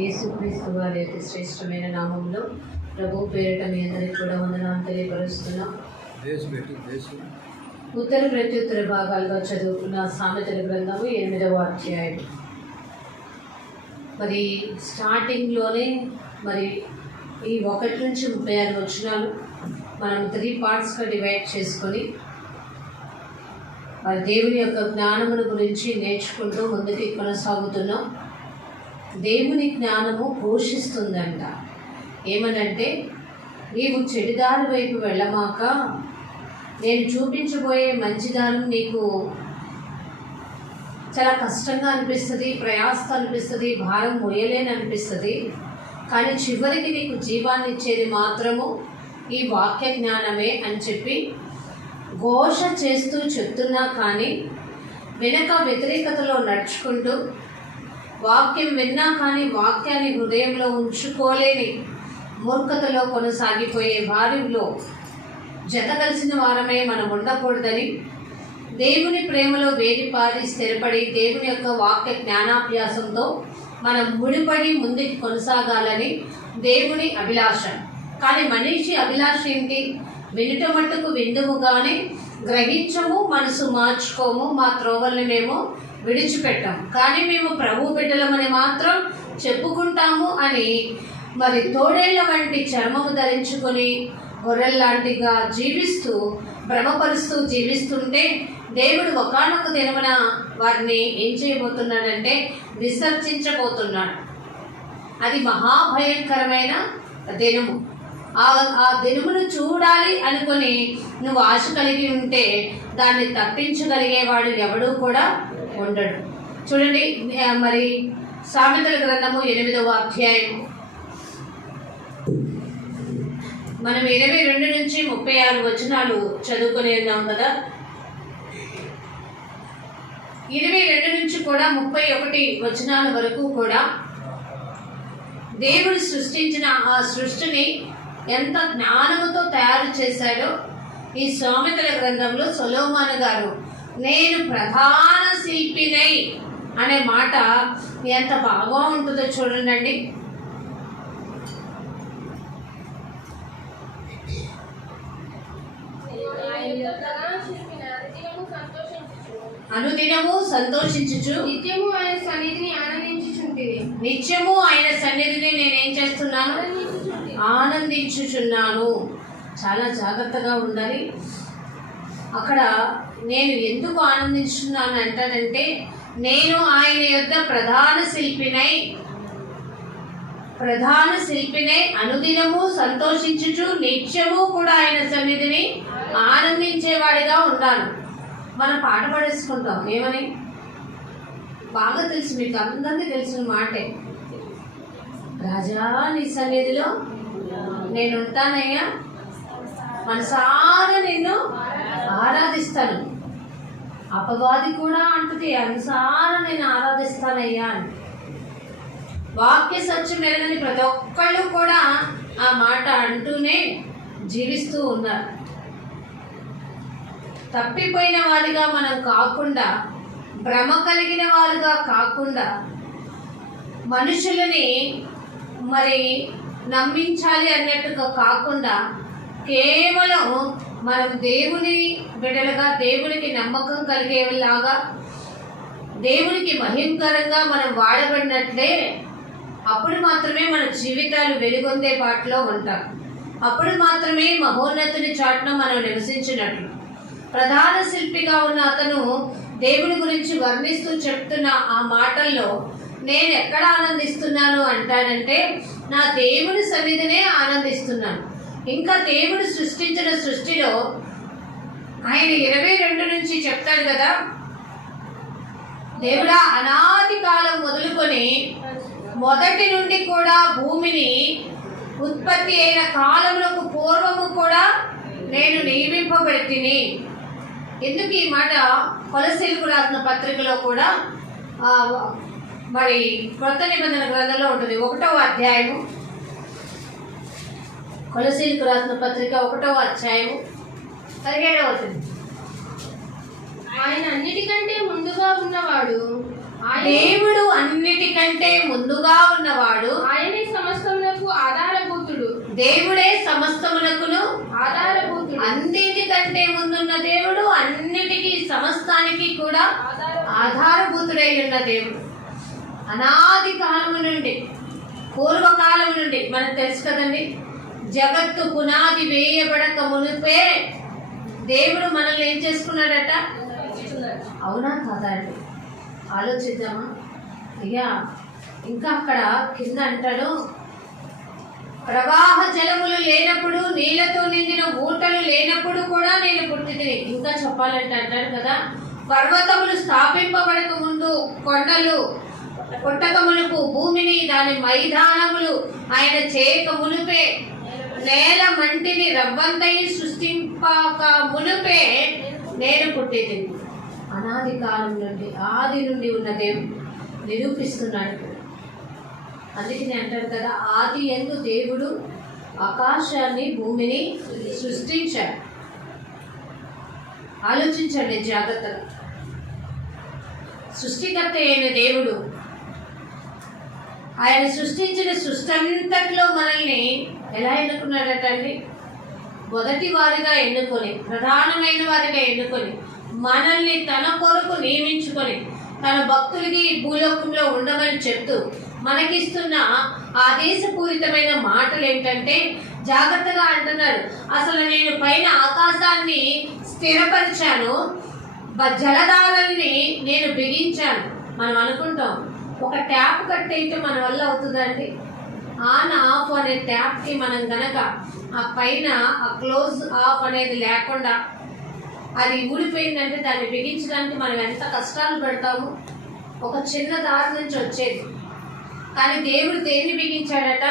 యేసుక్రీస్తు వారి యొక్క శ్రేష్టమైన నామంలో ప్రభు పేరిట మీ అందరికీ కూడా వందనాలు తెలియపరుస్తున్నాం. ఉత్తర ప్రత్యుత్తర భాగాలుగా చదువుకున్న సామెతల గ్రంథము 8వ అధ్యాయం. మరి స్టార్టింగ్లోనే మరి ఈ 1 నుంచి 36 వచనాలు మనం 3 పార్ట్స్గా డివైడ్ చేసుకొని మరి దేవుని యొక్క జ్ఞానమును గురించి నేర్చుకుంటూ ముందుకు కొనసాగుతున్నాం. దేవుని జ్ఞానము పోషిస్తుందంట. ఏమనంటే, నీవు చెడుదారి వైపు వెళ్ళమాక నేను చూపించబోయే మంచిదానం నీకు చాలా కష్టంగా అనిపిస్తుంది, ప్రయాస అనిపిస్తుంది, భారం మోయలేని అనిపిస్తుంది. కానీ చివరికి నీకు జీవాన్ని ఇచ్చేది మాత్రము ఈ వాక్య జ్ఞానమే అని చెప్పి ఘోష చేస్తూ చెప్తున్నా కానీ వెనక వ్యతిరేకతలో నడుచుకుంటూ వాక్యం విన్నా కానీ వాక్యాన్ని హృదయంలో ఉంచుకోలేని మూర్ఖతలో కొనసాగిపోయే వారిలో జత కలిసిన వారమే మనం ఉండకూడదని, దేవుని ప్రేమలో వేడిపారి స్థిరపడి దేవుని యొక్క వాక్య జ్ఞానాభ్యాసంతో మనం ముడిపడి ముందుకు కొనసాగాలని దేవుని అభిలాష. కానీ మనిషి అభిలాష ఏంటి? వినుట మట్టుకు విందుము కానీ గ్రహించము, మనసు మార్చుకోము, మా త్రోవల్ని మేము విడిచిపెట్టాము. కానీ మేము ప్రభు బిడ్డలమని మాత్రం చెప్పుకుంటాము అని మరి తోడేళ్ల వంటి చర్మము ధరించుకొని గొర్రెల్లాంటిగా జీవిస్తూ భ్రమపరుస్తూ జీవిస్తుంటే దేవుడు ఒకానొక దినమున వారిని ఏం చేయబోతున్నాడంటే విసర్జించబోతున్నాడు. అది మహాభయంకరమైన దినము. ఆ దినమును చూడాలి అనుకొని నువ్వు ఆశ కలిగి ఉంటే దాన్ని తప్పించగలిగేవాడు ఎవడూ కూడా ఉండడు. చూడండి, మరి సామెతల గ్రంథము 8వ అధ్యాయం మనం 22 నుంచి 36 వచనాలు చదువుకుని ఉన్నాం కదా. 22 నుంచి కూడా 31 వచనాల వరకు కూడా దేవుడు సృష్టించిన ఆ సృష్టిని ఎంత జ్ఞానముతో తయారు చేశాడో ఈ సామెతల గ్రంథంలో సొలొమోను గారు నేను ప్రధాన శిల్పినై అనే మాట ఎంత బాగా ఉంటుందో చూడండి. అనుదినము సంతోషించుచు నిత్యము ఆయన సన్నిధిని ఆనందించుచుంటిని. నిత్యము ఆయన సన్నిధిని నేనేం చేస్తున్నాను? ఆనందించుచున్నాను. చాలా జాగ్రత్తగా ఉండాలి. అక్కడ నేను ఎందుకు ఆనందించున్నాను అంటాడంటే, నేను ఆయన యొద్ద ప్రధాన శిల్పినై అనుదినము సంతోషించుచు నిత్యము కూడా ఆయన సన్నిధిని ఆనందించేవాడిగా ఉన్నాను. మనం పాట పాడేసుకుంటాం. ఏమని? బాగా తెలుసు, మీకు అందరికీ తెలిసిన మాటే, రాజా నీ సన్నిధిలో నేను ఉంటానయ్యా, మనసారా నిన్ను ఆరాధిస్తాను. అపవాది కూడా అంటుంది, అనుసారా నేను ఆరాధిస్తానయ్యా అని. వాక్య సత్యం ఎరగని ప్రతి ఒక్కళ్ళు కూడా ఆ మాట అంటూనే జీవిస్తూ ఉన్నారు. తప్పిపోయిన వారిగా మనం కాకుండా, భ్రమ కలిగిన వారుగా కాకుండా, మనుషులని మరి నమ్మించాలి అన్నట్టుగా కాకుండా కేవలం మనం దేవుని బిడ్డలుగా దేవునికి నమ్మకం కలిగేలాగా దేవునికి మహిమకరంగా మనం వాడబడినట్లే అప్పుడు మాత్రమే మన జీవితాలు వెలుగొందే బాటలో ఉంటాం. అప్పుడు మాత్రమే మహోన్నతుని చాటున మనం నివసించినట్లు. ప్రధాన శిల్పిగా ఉన్న అతను దేవుని గురించి వర్ణిస్తూ చెప్తున్న ఆ మాటల్లో నేను ఎక్కడ ఆనందిస్తున్నాను అంటానంటే, నా దేవుని సన్నిధినే ఆనందిస్తున్నాను. ఇంకా దేవుడు సృష్టించిన సృష్టిలో ఆయన 22 నుంచి చెప్తాడు కదా, దేవుడా అనాది కాలం మొదలుకొని మొదటి నుండి కూడా భూమిని ఉత్పత్తి అయిన కాలములకు పూర్వము కూడా నేను నియమింపబెట్టిని. ఎందుకు ఈ మాట కొలసీలకు రాసిన పత్రికలో కూడా మరి కొత్త నిబంధన గ్రంథంలో ఉంటుంది. 1వ అధ్యాయము, కొలసీలకు రాసిన పత్రిక 1వ అధ్యాయము 17వ వచనం. ఆయన అన్నిటికంటే ముందుగా ఉన్నవాడు, దేవుడు అన్నిటికంటే ముందుగా ఉన్నవాడు. ఆయనే సమస్తమునకు ఆధారభూతుడు. దేవుడే సమస్తమునకును ఆధారభూతుడు. అన్నిటికంటే ముందున్న దేవుడు, అన్నిటికీ సమస్తానికి కూడా ఆధారభూతుడై ఉన్న దేవుడు. అనాది కాలము నుండి, పూర్వకాలం నుండి మనకు తెలుసు కదండి, జగత్తు పునాది వేయబడక మునిపే దేవుడు మనల్ని ఏం చేసుకున్నాడట? అవునా కాదా అండి? ఆలోచిద్దామా? ఇక ఇంకా అక్కడ కింద అంటాడు, ప్రవాహ జలములు లేనప్పుడు, నీళ్లతో నిండిన ఊటలు లేనప్పుడు కూడా నేను పుట్టితిని. ఇంకా చెప్పాలంటే అంటాడు కదా, పర్వతములు స్థాపింపబడక ముందు, కొండలు పుట్టక మునుపు, భూమిని దాని మైదానములు ఆయన చేయక మునుపే, నేల మంటిని రవ్వంతయి సృష్టింపక మునుపే నేను పుట్టితిని. అనాది కాలం నుండి, ఆది నుండి ఉన్న దేవుడు నిరూపిస్తున్నాడు. అందుకని అంటారు కదా, ఆది యందు దేవుడు ఆకాశాన్ని భూమిని సృష్టించాడు. ఆలోచించండి జాగ్రత్తగా. సృష్టికర్త అయిన దేవుడు ఆయన సృష్టించిన సృష్టి అంతట్లో మనల్ని ఎలా ఎన్నుకున్నాడట అండి? మొదటి వారిగా ఎన్నుకొని, ప్రధానమైన వారిగా ఎన్నుకొని, మనల్ని తన కొరకు నియమించుకొని, తన భక్తులకి భూలోకంలో ఉండమని చెప్తూ మనకిస్తున్న ఆదేశపూరితమైన మాటలు ఏంటంటే, జాగ్రత్తగా అంటున్నారు, అసలు నేను పైన ఆకాశాన్ని స్థిరపరిచాను, జలధారల్ని నేను బిగించాను. మనం అనుకుంటాం ఒక ట్యాప్ కట్టయితే మన వల్ల అవుతుందండి? ఆన్ ఆఫ్ అనే ట్యాప్కి మనం గనక ఆ పైన ఆ క్లోజ్ ఆఫ్ అనేది లేకుండా అది ఊడిపోయిందంటే దాన్ని బిగించడానికి మనం ఎంత కష్టాలు పెడతాము. ఒక చిన్న దారి నుంచి వచ్చేది. కానీ దేవుడు దేన్ని బిగించాడట?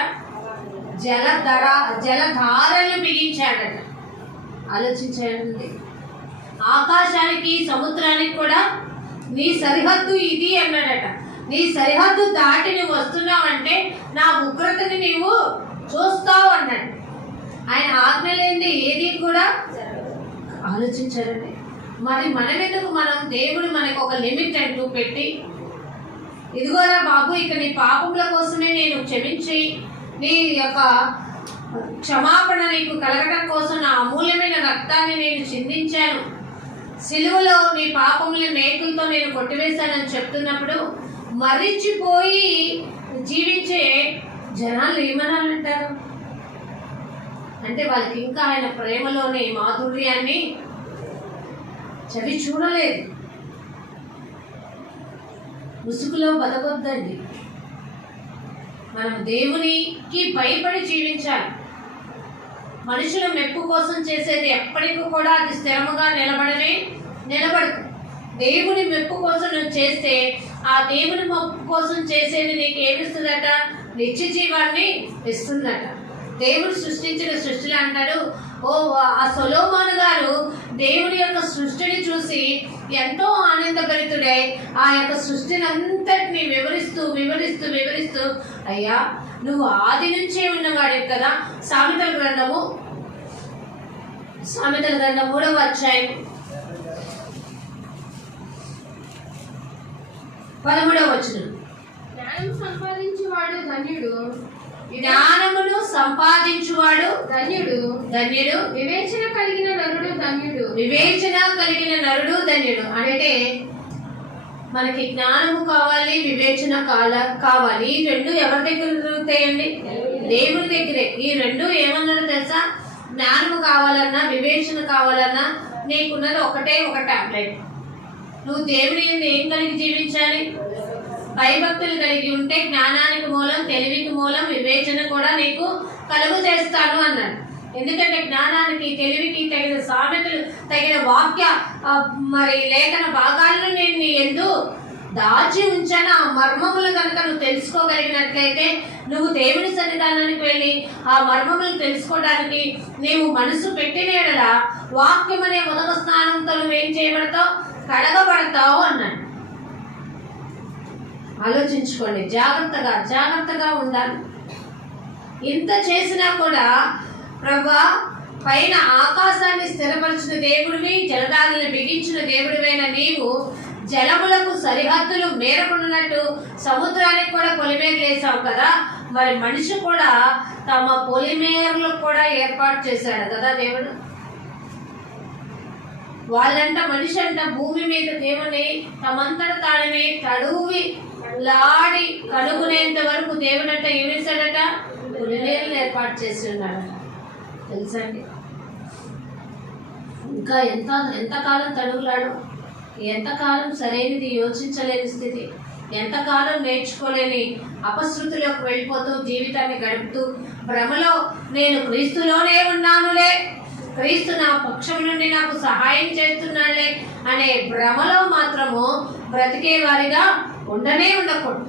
జలధారలు బిగించాడట. ఆలోచించండి. ఆకాశానికి సముద్రానికి కూడా నీ సరిహద్దు ఇది అన్నాడట. నీ సరిహద్దు దాటి నువ్వు వస్తున్నావంటే నా ఉగ్రతని నీవు చూస్తావు అన్నాడు. ఆయన ఆజ్ఞ లేనిది ఏది కూడా ఆలోచించారండి. మరి మనమెందుకు దేవుడు మనకు ఒక లిమిట్ అంటూ పెట్టి, ఇదిగోరా బాబు, ఇక నీ పాపముల కోసమే నేను క్షమించి నీ యొక్క క్షమాపణ నీకు కలగడం కోసం నా అమూల్యమైన రక్తాన్ని నేను చిందించాను, సిలువలో నీ పాపముల మేకులతో నేను కొట్టివేశానని చెప్తున్నప్పుడు మరిచిపోయి జీవించే జనాలు ఏమనాలంటారు? అంటే వాళ్ళకి ఇంకా ఆయన ప్రేమలోని మాధుర్యాన్ని చవి చూడలేదు. ముసుగులో బతకొద్దండి. మనం దేవునికి భయపడి జీవించాలి. మనుషుల మెప్పు కోసం చేసేది ఎప్పటికీ కూడా అది స్థిరముగా నిలబడదు. దేవుని మెప్పు కోసం నువ్వు చేస్తే ఆ దేవుని మెప్పు కోసం చేసేది నీకు ఏమిస్తుందట? నిత్య జీవాన్ని ఇస్తుందట. దేవుడు సృష్టించిన సృష్టిలో అంటాడు, ఆ సొలొమోను గారు దేవుని యొక్క సృష్టిని చూసి ఎంతో ఆనందభరితుడై ఆ యొక్క సృష్టిని అంతటిని వివరిస్తూ అయ్యా నువ్వు ఆది నుంచే ఉన్నవాడే కదా. సామెతల గ్రంథం 3వ అధ్యాయం 13వ వచనం. జ్ఞానము సంపాదించువాడు ధన్యుడు. జ్ఞానమును సంపాదించువాడు ధన్యుడు. వివేచన కలిగిన నరుడు ధన్యుడు. అంటే మనకి జ్ఞానము కావాలి, వివేచన కావాలి. ఈ రెండు ఎవరి దగ్గర దొరుకుతాయండి? దేవుని దగ్గరే. ఈ రెండు ఏమన్నారో తెలుసా? జ్ఞానము కావాలన్నా, వివేచన కావాలన్నా నీకున్నది ఒక టాబ్లెట్. నువ్వు దేవుని ఏం కలిగి జీవించాలి? భయభక్తులు కలిగి ఉంటే జ్ఞానానికి మూలం, తెలివికి మూలం, వివేచన కూడా నీకు కలుగు చేస్తాను అన్నాడు. ఎందుకంటే జ్ఞానానికి, తెలివికి తగిన సామెతలు, తగిన వాక్య మరి లేఖన భాగాలను నేను నీ యందు దాచి ఉంచాను. ఆ మర్మములు కనుక నువ్వు తెలుసుకోగలిగినట్లయితే నువ్వు దేవుని సన్నిధానానికి వెళ్ళి ఆ మర్మములు తెలుసుకోవడానికి నీవు మనసు పెట్టిన యెడల వాక్యం అనే ఉదక స్నానంతో నువ్వేం చేయబడతావు? కడగబడతావు అన్నాడు. ఆలోచించుకోండి. జాగ్రత్తగా ఉండాలి. ఇంత చేసినా కూడా ప్రభువా, పైన ఆకాశాన్ని స్థిరపరిచిన దేవుడివి, జలధారలను బిగించిన దేవుడివైన నీవు జలములకు సరిహద్దులు మేరకుండానట్టు సముద్రానికి కూడా పొలిమేరలు వేసావు కదా, మరి మనిషి కూడా తమ పొలిమేరలు కూడా ఏర్పాటు చేశాడు కదా దేవుడు. వాళ్ళంట మనిషి అంట భూమి మీద దేవుని తమంతట తానని తడువి లాడి కనుగొనేంత వరకు దేవుడంట ఏం వేశాడట, పొలిమేరలు ఏర్పాటు చేసి ఉన్నాడట. తెలుసండి, ఇంకా ఎంతకాలం తడుగులాడు, ఎంతకాలం సరైనది యోచించలేని స్థితి, ఎంతకాలం నేర్చుకోలేని అపశృతిలోకి వెళ్ళిపోతూ జీవితాన్ని గడుపుతూ భ్రమలో నేను క్రీస్తులోనే ఉన్నానులే, క్రీస్తు నా పక్షం నుండి నాకు సహాయం చేస్తున్నాడులే అనే భ్రమలో మాత్రము బ్రతికే వారిగా ఉండకూడదు.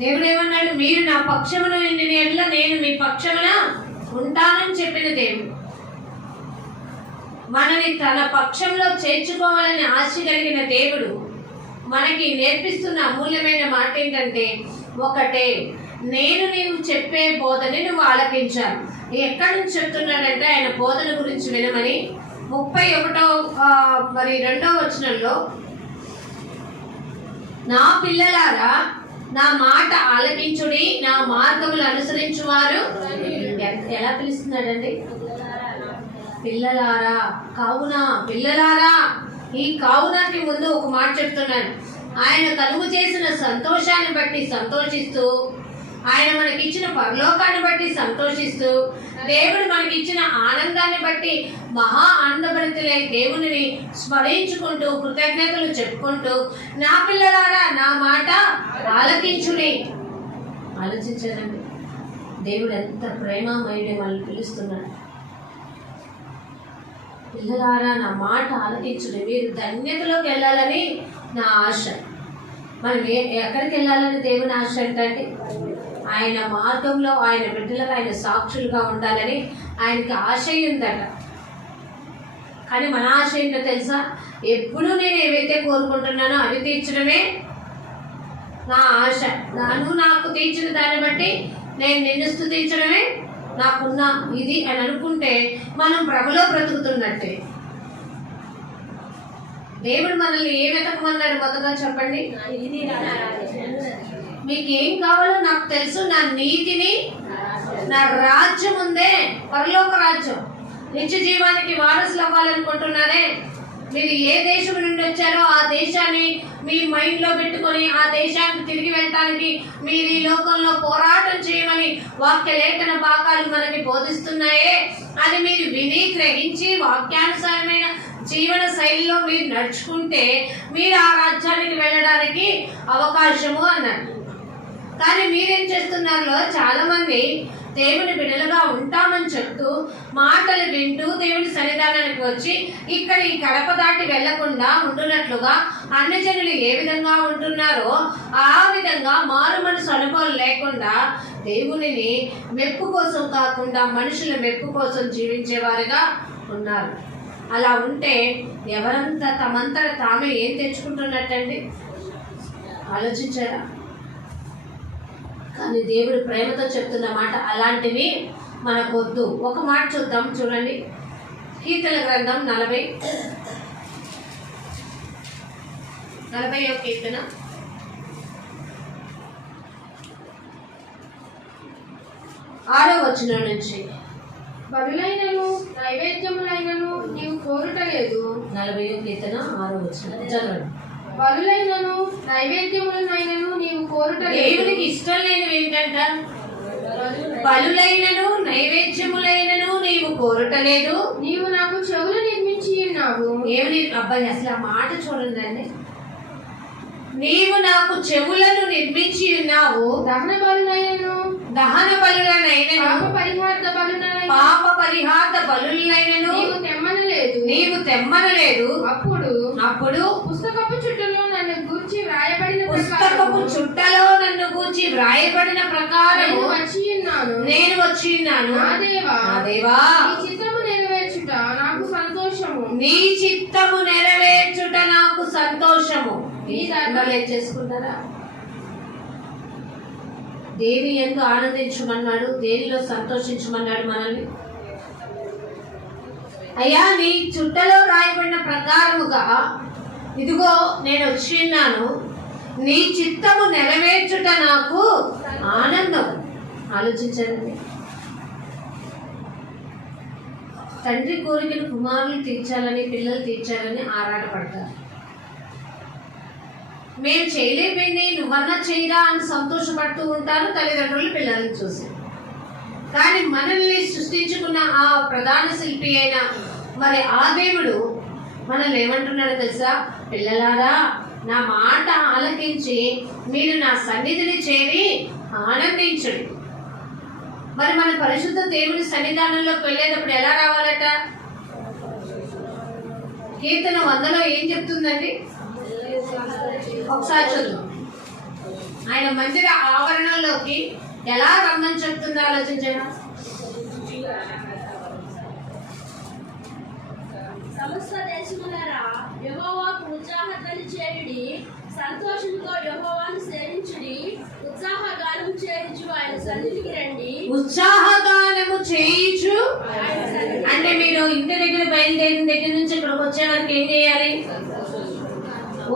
దేవుడు ఏమన్నాడు, మీరు నా పక్షమును నిండిన ఎడల నేను మీ పక్షమున ఉంటానని చెప్పిన దేవుడు మనని తన పక్షంలో చేర్చుకోవాలని ఆశ కలిగిన దేవుడు మనకి నేర్పిస్తున్న అమూల్యమైన మాట ఏంటంటే, ఒకటే, నేను నీవు చెప్పే బోధని నువ్వు ఆలకించాలి. ఎక్కడి నుంచి చెప్తున్నాడంటే ఆయన బోధన గురించి వినమని 31 వచనంలో, నా పిల్లలారా నా మాట ఆలకించుడి, నా మార్గములు అనుసరించువారు. ఎలా పిలుస్తున్నాడండి, పిల్లలారా. కావున పిల్లలారా, ఈ కావునకి ముందు ఒక మాట చెప్తున్నాను. ఆయన కలుగు చేసిన సంతోషాన్ని బట్టి సంతోషిస్తూ, ఆయన మనకిచ్చిన పరలోకాన్ని బట్టి సంతోషిస్తూ, దేవుడు మనకిచ్చిన ఆనందాన్ని బట్టి మహా ఆనందభరితులై దేవునిని స్మరించుకుంటూ కృతజ్ఞతలు చెప్పుకుంటూ, నా పిల్లలారా నా మాట ఆలకించుడి. ఆలోచించారండి, దేవుడు ఎంత ప్రేమమయుడి మనల్ని పిలుస్తున్నాడు. పిల్లలారా నా మాట ఆలకించుడి, మీరు ధన్యతలోకి వెళ్ళాలని నా ఆశ. మనం ఎక్కడికి వెళ్ళాలని దేవుని ఆశ అంటే, ఆయన మార్గంలో ఆయన బిడ్డలకు ఆయన సాక్షులుగా ఉండాలని ఆయనకి ఆశ ఉందట. కానీ మన ఆశ ఏంటో తెలుసా, ఎప్పుడు నేను ఏవైతే కోరుకుంటున్నానో అవి తీర్చడమే నా ఆశ. నాకు తీర్చిన దాన్ని బట్టి నేను నిన్ను స్తుతించడమే నాకున్న ఇది అని అనుకుంటే మనం భ్రమలో బ్రతుకుతున్నట్టే. దేవుడు మనల్ని ఏ వెతకమన్నాడు మొదటగా చెప్పండి. మీకు ఏం కావాలో నాకు తెలుసు, నా నీతిని, నా రాజ్యం ఉందే, పరలోక రాజ్యం, నిత్య జీవానికి వారసులు అవ్వాలనుకుంటున్నారే. మీరు ఏ దేశం నుండి వచ్చారో ఆ దేశాన్ని మీ మైండ్లో పెట్టుకొని ఆ దేశానికి తిరిగి వెళ్ళటానికి మీరు ఈ లోకంలో పోరాటం చేయమని వాక్య లేఖన భాగాలు మనకి బోధిస్తున్నాయే, అది మీరు విని గ్రహించి వాక్యానుసారమైన జీవన శైలిలో మీరు నడుచుకుంటే మీరు ఆ రాజ్యానికి వెళ్ళడానికి అవకాశము అన్నారు. కానీ మీరేం చేస్తున్నారో చాలా మంది దేవుని బిడ్డలుగా ఉంటామని చెప్తూ మాటలు వింటూ దేవుని సన్నిధానానికి వచ్చి ఇక్కడ ఈ గడప దాటి వెళ్లకుండా ఉంటున్నట్లుగా అన్ని జనులు ఏ విధంగా ఉంటున్నారో ఆ విధంగా మారు మనసు అనుభవం లేకుండా దేవునిని మెప్పు కోసం కాకుండా మనుషుల మెప్పు కోసం జీవించేవారుగా ఉన్నారు. అలా ఉంటే ఎవరంతా తమంతట తామే ఏం తెచ్చుకుంటున్నట్టండి, ఆలోచించారా? కానీ దేవుడు ప్రేమతో చెప్తున్న మాట అలాంటివి మనకొద్దు. ఒక మాట చూద్దాం, చూడండి. కీర్తన గ్రంథం 40వ కీర్తన 6వ వచనం నుంచి. బలులైనను నైవేద్యములైనను నీవు కోరుటలేదు. 40వ కీర్తన 6వ వచనం చదవండి. బలులైనను నైవేద్యములైనను నీవు కోరుటలేదు. దేవునికి ఇష్టం లేనివి ఏంటంట? బలులైనను నైవేద్యములైనను నీవు కోరుటలేదు. నీవు నాకు చెవులు నిర్మించి ఉన్నావు. ఏమి అబ్బాయి, అసలు ఆ మాట చూడండి. నీవు నాకు చెవులను నిర్మించి ఉన్నావు. దహన బలులైనను పాప పరిహార్థ బలులైనను నీవు తెమ్మనలేదు. అప్పుడు పుస్తకపు చుట్టలో నన్ను గూర్చి వ్రాయబడిన ప్రకారం నేను వచ్చి ఉన్నాను. దేవా నీ చిత్తము నెరవేర్చుట నాకు సంతోషము. నీ చిత్తము నెరవేర్చుట నాకు సంతోషము. ఈ ధర్మాలు చేసుకుంటారా? దేని యందు ఆనందించమన్నాడు, దేనిలో సంతోషించమన్నాడు మనల్ని. అయ్యా నీ చుట్టలో రాయబడిన ప్రకారముగా ఇదిగో నేను వచ్చిన్నాను, నీ చిత్తము నెరవేర్చుట నాకు ఆనందం. ఆలోచించండి, తండ్రి కోరికను కుమారులు తీర్చాలని, పిల్లలు తీర్చాలని ఆరాటపడతారు. మేము చేయలేకపోయింది, నువ్వన్నా చేయరా అని సంతోషపడుతూ ఉంటారు తల్లిదండ్రులు పిల్లల్ని చూసి. కానీ మనల్ని సృష్టించుకున్న ఆ ప్రధాన శిల్పి అయిన మరి ఆ దేవుడు మనల్ని ఏమంటున్నాడో తెలుసా? పిల్లలారా, నా మాట ఆలకించి మీరు నా సన్నిధిని చేరి ఆనందించండి. మరి మన పరిశుద్ధ దేవుని సన్నిధానంలోకి వెళ్ళేటప్పుడు ఎలా రావాలట? కీర్తన 100లో ఏం చెప్తుందండి? ఒకసారి చదువు. ఆయన మందిర ఆవరణలోకి ఎలా రమ్మని చెప్తుందో ఆలోచించండి. సమస్త దేశములారా, యెహోవాకు ఉత్సాహధ్వని చేయుడి, సంతోషంతో యెహోవాను సేవించుడి, ఉత్సాహగానం చేయుచు ఆయన సన్నిధికి రండి. ఉత్సాహగానము చేయుచు అంటే మీరు ఇంటి దగ్గర బయలుదేరిన దగ్గర నుంచి ఇక్కడికి వచ్చే వరకు ఏం చేయాలి?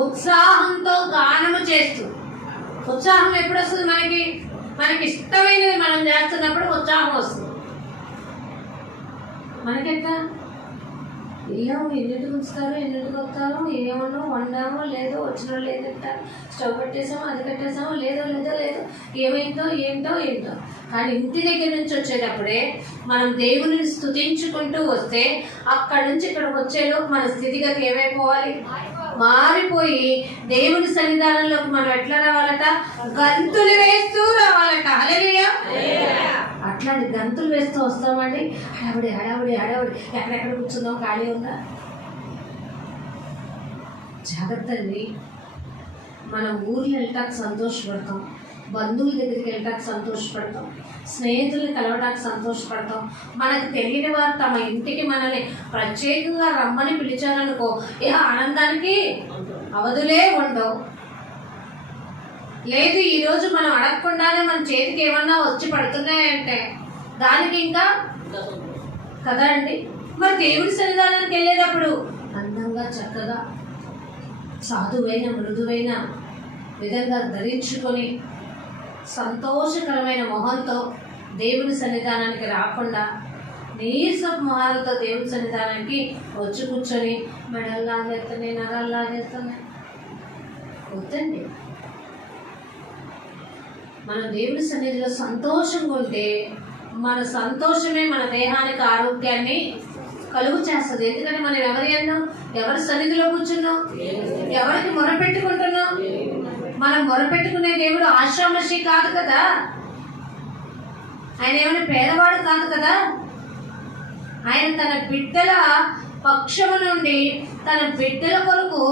ఉత్సాహంతో గానము చేస్తూ. ఉత్సాహం ఎప్పుడు వస్తుంది మనకి? మనకి ఇష్టమైనది మనం చేస్తున్నప్పుడు ఉత్సాహం వస్తుంది. మనకెట్లా? వెళ్ళాము, ఎన్నింటికి ఉంచుతారో, ఎన్నింటికి వస్తారో, ఏమన్నా వండామో లేదో, వచ్చినో లేదంటారు, స్టవ్ పెట్టేసామో, అది కట్టేసామో, లేదో ఏమైందో ఏంటో. కానీ ఇంటి దగ్గర నుంచి వచ్చేటప్పుడే మనం దేవుని స్తుతించుకుంటూ వస్తే అక్కడి నుంచి ఇక్కడికి వచ్చేలోపు మన స్థితిగతి ఏమైపోవాలి? మారిపోయి దేవుని సన్నిధానంలోకి మనం ఎట్లా రావాలట? గంతులు వేస్తూ రావాలట. హల్లెలూయా! అట్లాంటి గంతులు వేస్తూ వస్తామండి. హడావుడి ఎక్కడెక్కడ కూర్చుందాం, ఖాళీ ఉందా? జాగ్రత్త అండి. మనం ఊర్లు వెళ్ళటానికి సంతోషపడతాం, బంధువుల దగ్గరికి వెళ్ళటానికి సంతోషపడతాం, స్నేహితుల్ని కలవడానికి సంతోషపడతాం. మనకు తెలియని వారు తమ ఇంటికి మనల్ని ప్రత్యేకంగా రమ్మని పిలిచారనుకో, ఏ ఆనందానికి అవధులే ఉండవు. లేదు, ఈరోజు మనం అడగకుండానే మన చేతికి ఏమన్నా వచ్చి పడుతున్నాయంటే దానికి ఇంకా కదా అండి. మరి దేవుడి సన్నిధానానికి వెళ్ళేటప్పుడు అందంగా, చక్కగా, సాధువైన, మృదువైన విధంగా ధరించుకొని సంతోషకరమైన మొహంతో దేవుని సన్నిధానానికి రాకుండా నీరసపు మొహాలతో దేవుని సన్నిధానానికి వచ్చి కూర్చొని మెడలు లాగేస్తున్నాయి, నరాలు లాగేస్తున్నాయి వద్దండి. మన దేవుని సన్నిధిలో సంతోషంగా ఉంటే మన సంతోషమే మన దేహానికి ఆరోగ్యాన్ని కలుగు చేస్తుంది. ఎందుకంటే మనం ఎవరి సన్నిధిలో కూర్చున్నాం? ఎవరికి మొరపెట్టుకుంటున్నాం? మనం మొరపెట్టుకునే దేవుడు ఆశ్రమశి కాదు కదా. ఆయన ఏమైనా పేదవాడు కాదు కదా. ఆయన తన బిడ్డల పక్షము నుండి తన బిడ్డల కొరకు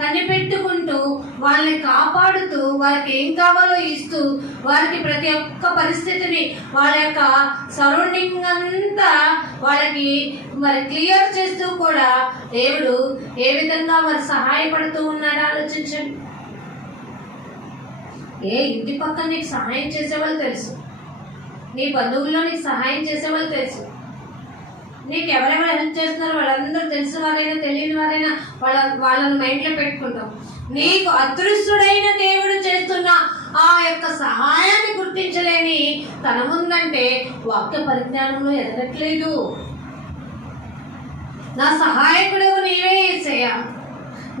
కనిపెట్టుకుంటూ వాళ్ళని కాపాడుతూ వారికి ఏం కావాలో ఇస్తూ వారికి ప్రతి ఒక్క పరిస్థితిని వాళ్ళ యొక్క సరౌండింగ్ అంతా వాళ్ళకి మరి క్లియర్ చేస్తూ కూడా దేవుడు ఏ విధంగా మరి సహాయపడుతూ ఉన్నాడో ఆలోచించండి. ఏ ఇంటి పక్కన నీకు సహాయం చేసేవాళ్ళు తెలుసు, నీ బంధువుల్లో నీకు సహాయం చేసేవాళ్ళు తెలుసు, నీకు ఎవరెవరు హెల్ప్ చేస్తున్నారో వాళ్ళందరూ తెలిసిన వారైనా తెలియని వారైనా వాళ్ళని మైండ్లో పెట్టుకుంటాం. నీకు అదృష్టుడైన దేవుడు చేస్తున్న ఆ యొక్క సహాయాన్ని గుర్తించలేని తన ముందంటే వాక్య పరిజ్ఞానంలో ఎదగట్లేదు. నా సహాయకుడు నీవే యేసయ్యా,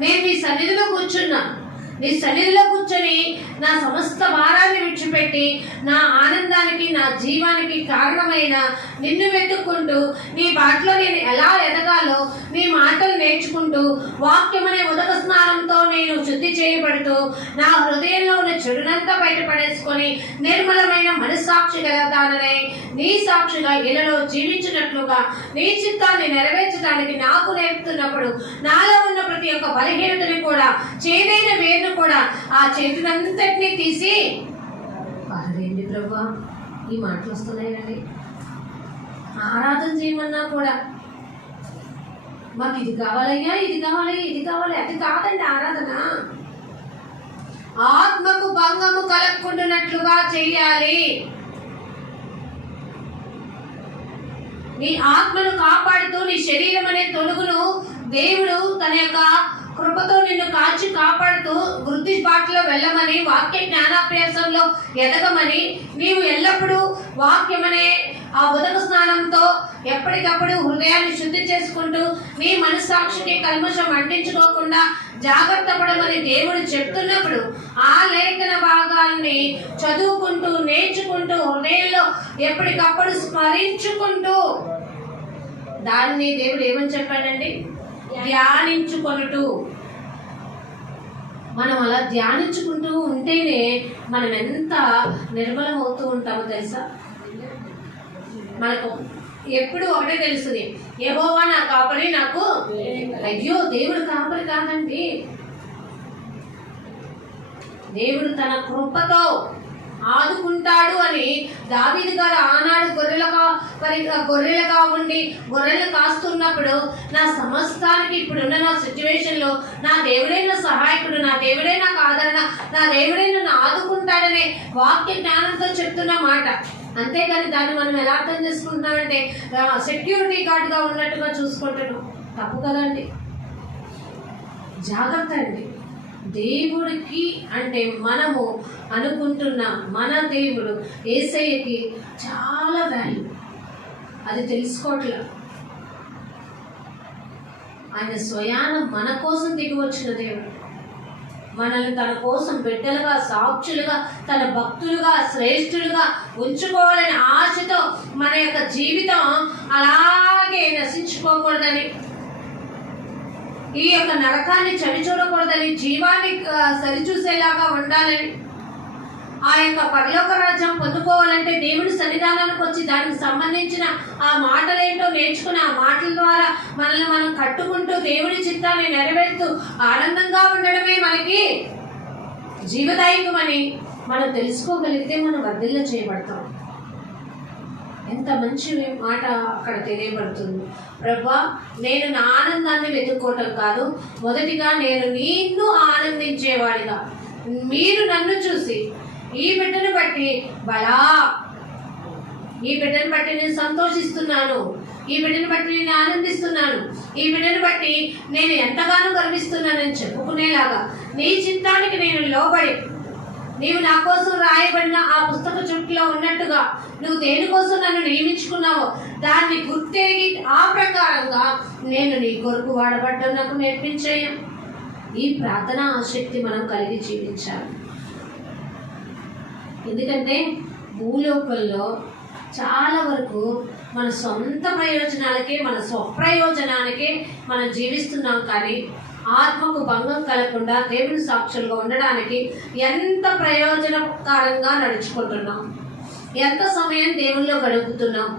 నేను నీ సన్నిధిలో కూర్చున్నా, నీ సన్నిధిలో కూర్చొని నా సమస్త భారాన్ని విడిచిపెట్టి నా ఆనందానికి, నా జీవానికి కారణమైన నిన్ను వెతుక్కుంటూ నీ బాటలో నేను ఎలా ఎదగాలో నీ మాటలు నేర్చుకుంటూ వాక్యమనే ఉదక స్నానంతో నేను శుద్ధి చేయబడుతూ నా హృదయంలో ఉన్న చెడునంతా బయటపడేసుకొని నిర్మలమైన మనస్సాక్షి గలదానై నీ సాక్షిగా ఇళ్ళలో జీవించినట్లుగా నీ చిత్తాన్ని నెరవేర్చడానికి నాకు నేర్పుతున్నప్పుడు నాలో ఉన్న ప్రతి ఒక్క బలహీనతని కూడా, చేదైన వేరును కూడా, ఆ చేతులంతటినీ తీసి అరేంటి ప్రభా ఈ మాటలు వస్తున్నాయండి, ఆరాధన చేయమన్నా కూడా మాకు ఇది కావాలయ్యా, ఇది కావాలి అది కాదండి ఆరాధన. ఆత్మకు భంగము కలగకుండానట్లుగా చెయ్యాలి. నీ ఆత్మను కాపాడుతూ నీ శరీరం అనే తొడుగును దేవుడు తన యొక్క కృపతో నిన్ను కాచి కాపాడుతూ వృద్ధి బాటలో వెళ్ళమని, వాక్య జ్ఞానాభ్యాసంలో ఎదగమని, నీవు ఎల్లప్పుడూ వాక్యమనే ఆ ఉదక స్నానంతో ఎప్పటికప్పుడు హృదయాన్ని శుద్ధి చేసుకుంటూ నీ మనస్సాక్షికి కల్మషం అంటించుకోకుండా జాగ్రత్త పడమని దేవుడు చెప్తున్నప్పుడు ఆ లేఖన భాగాల్ని చదువుకుంటూ నేర్చుకుంటూ హృదయంలో ఎప్పటికప్పుడు స్మరించుకుంటూ దాన్ని దేవుడు ఏమని చెప్పాడండి? ధ్యానించుకొనుటూ. మనం అలా ధ్యానించుకుంటూ ఉంటేనే మనం ఎంత నిర్మలం అవుతూ ఉంటామో తెలుసా? మనకు ఎప్పుడు ఒకటే తెలుస్తుంది, యెహోవా నా కాపరి, నాకు అయ్యో దేవుడు కాపరి కాదండి. దేవుడు తన కృపతో ఆదుకుంటాడు అని దావీదు గారు ఆనాడు గొర్రెలుగా ఉండి గొర్రెలు కాస్తున్నప్పుడు, నా సమస్తానికి ఇప్పుడున్న నా సిచ్యువేషన్లో నా దేవుడే నా సహాయకుడు, నా దేవుడే నాకు ఆదరణ, నా దేవుడే నన్ను ఆదుకుంటాడనే వాక్య జ్ఞానంతో చెప్తున్న మాట. అంతేగాని దాన్ని మనం ఎలా అర్థం చేసుకుంటున్నామంటే సెక్యూరిటీ గార్డ్గా ఉన్నట్టుగా చూసుకుంటున్నాం. తప్పు కదండి. జాగ్రత్త అండి. దేవుడికి అంటే మనము అనుకుంటున్న మన దేవుడు యేసయ్యకి చాలా వాల్యూ, అది తెలుసుకోవట్లేదు. ఆయన స్వయాన మన కోసం దిగి వచ్చిన దేవుడు, మనల్ని తన కోసం బిడ్డలుగా, సాక్షులుగా, తన భక్తులుగా, శ్రేష్ఠులుగా ఉంచుకోవాలని ఆశతో మన యొక్క జీవితం అలాగే నశించుకోకూడదని, ఈ యొక్క నరకాన్ని చవి చూడకూడదని, జీవాన్ని సరిచూసేలాగా ఉండాలని, ఆ యొక్క పరలోక రాజ్యం పొందుకోవాలంటే దేవుని సన్నిధానానికి వచ్చి దానికి సంబంధించిన ఆ మాటలేంటో నేర్చుకుని ఆ మాటల ద్వారా మనల్ని మనం కట్టుకుంటూ దేవుని చిత్తాన్ని నెరవేరుతూ ఆనందంగా ఉండడమే మనకి జీవదాయకమని మనం తెలుసుకోగలిగితే మనం వర్ధిల్ల చేయబడతాం. ఎంత మంచి మాట అక్కడ తెలియబడుతుంది. ప్రభువా, నేను నా ఆనందాన్ని వెతుక్కోవటం కాదు, మొదటిగా నేను నిన్ను ఆనందించేవాడిగా, మీరు నన్ను చూసి ఈ బిడ్డను బట్టి బలా, ఈ బిడ్డను బట్టి నేను సంతోషిస్తున్నాను, ఈ బిడ్డను బట్టి నేను ఆనందిస్తున్నాను, ఈ బిడ్డను బట్టి నేను ఎంతగానో గర్విస్తున్నానని చెప్పుకునేలాగా నీ చిత్తానికి నేను లోబడి, నీవు నా కోసం రాయబడిన ఆ పుస్తక చుట్టులో ఉన్నట్టుగా నువ్వు దేనికోసం నన్ను నియమించుకున్నావో దాన్ని గుర్తెరిగి ఆ ప్రకారంగా నేను నీ కొరకు వాడబడ్డం నాకు నేర్పించేయం. ఈ ప్రార్థన ఆసక్తి మనం కలిగి జీవించాలి. ఎందుకంటే భూలోకంలో చాలా వరకు మన సొంత ప్రయోజనాలకే, మన స్వప్రయోజనానికే మనం జీవిస్తున్నాం. కానీ ఆత్మకు భంగం కలగకుండా దేవుని సాక్షులుగా ఉండడానికి ఎంత ప్రయోజనకరంగా నడుచుకుంటున్నాం, ఎంత సమయం దేవుల్లో గడుపుతున్నాం,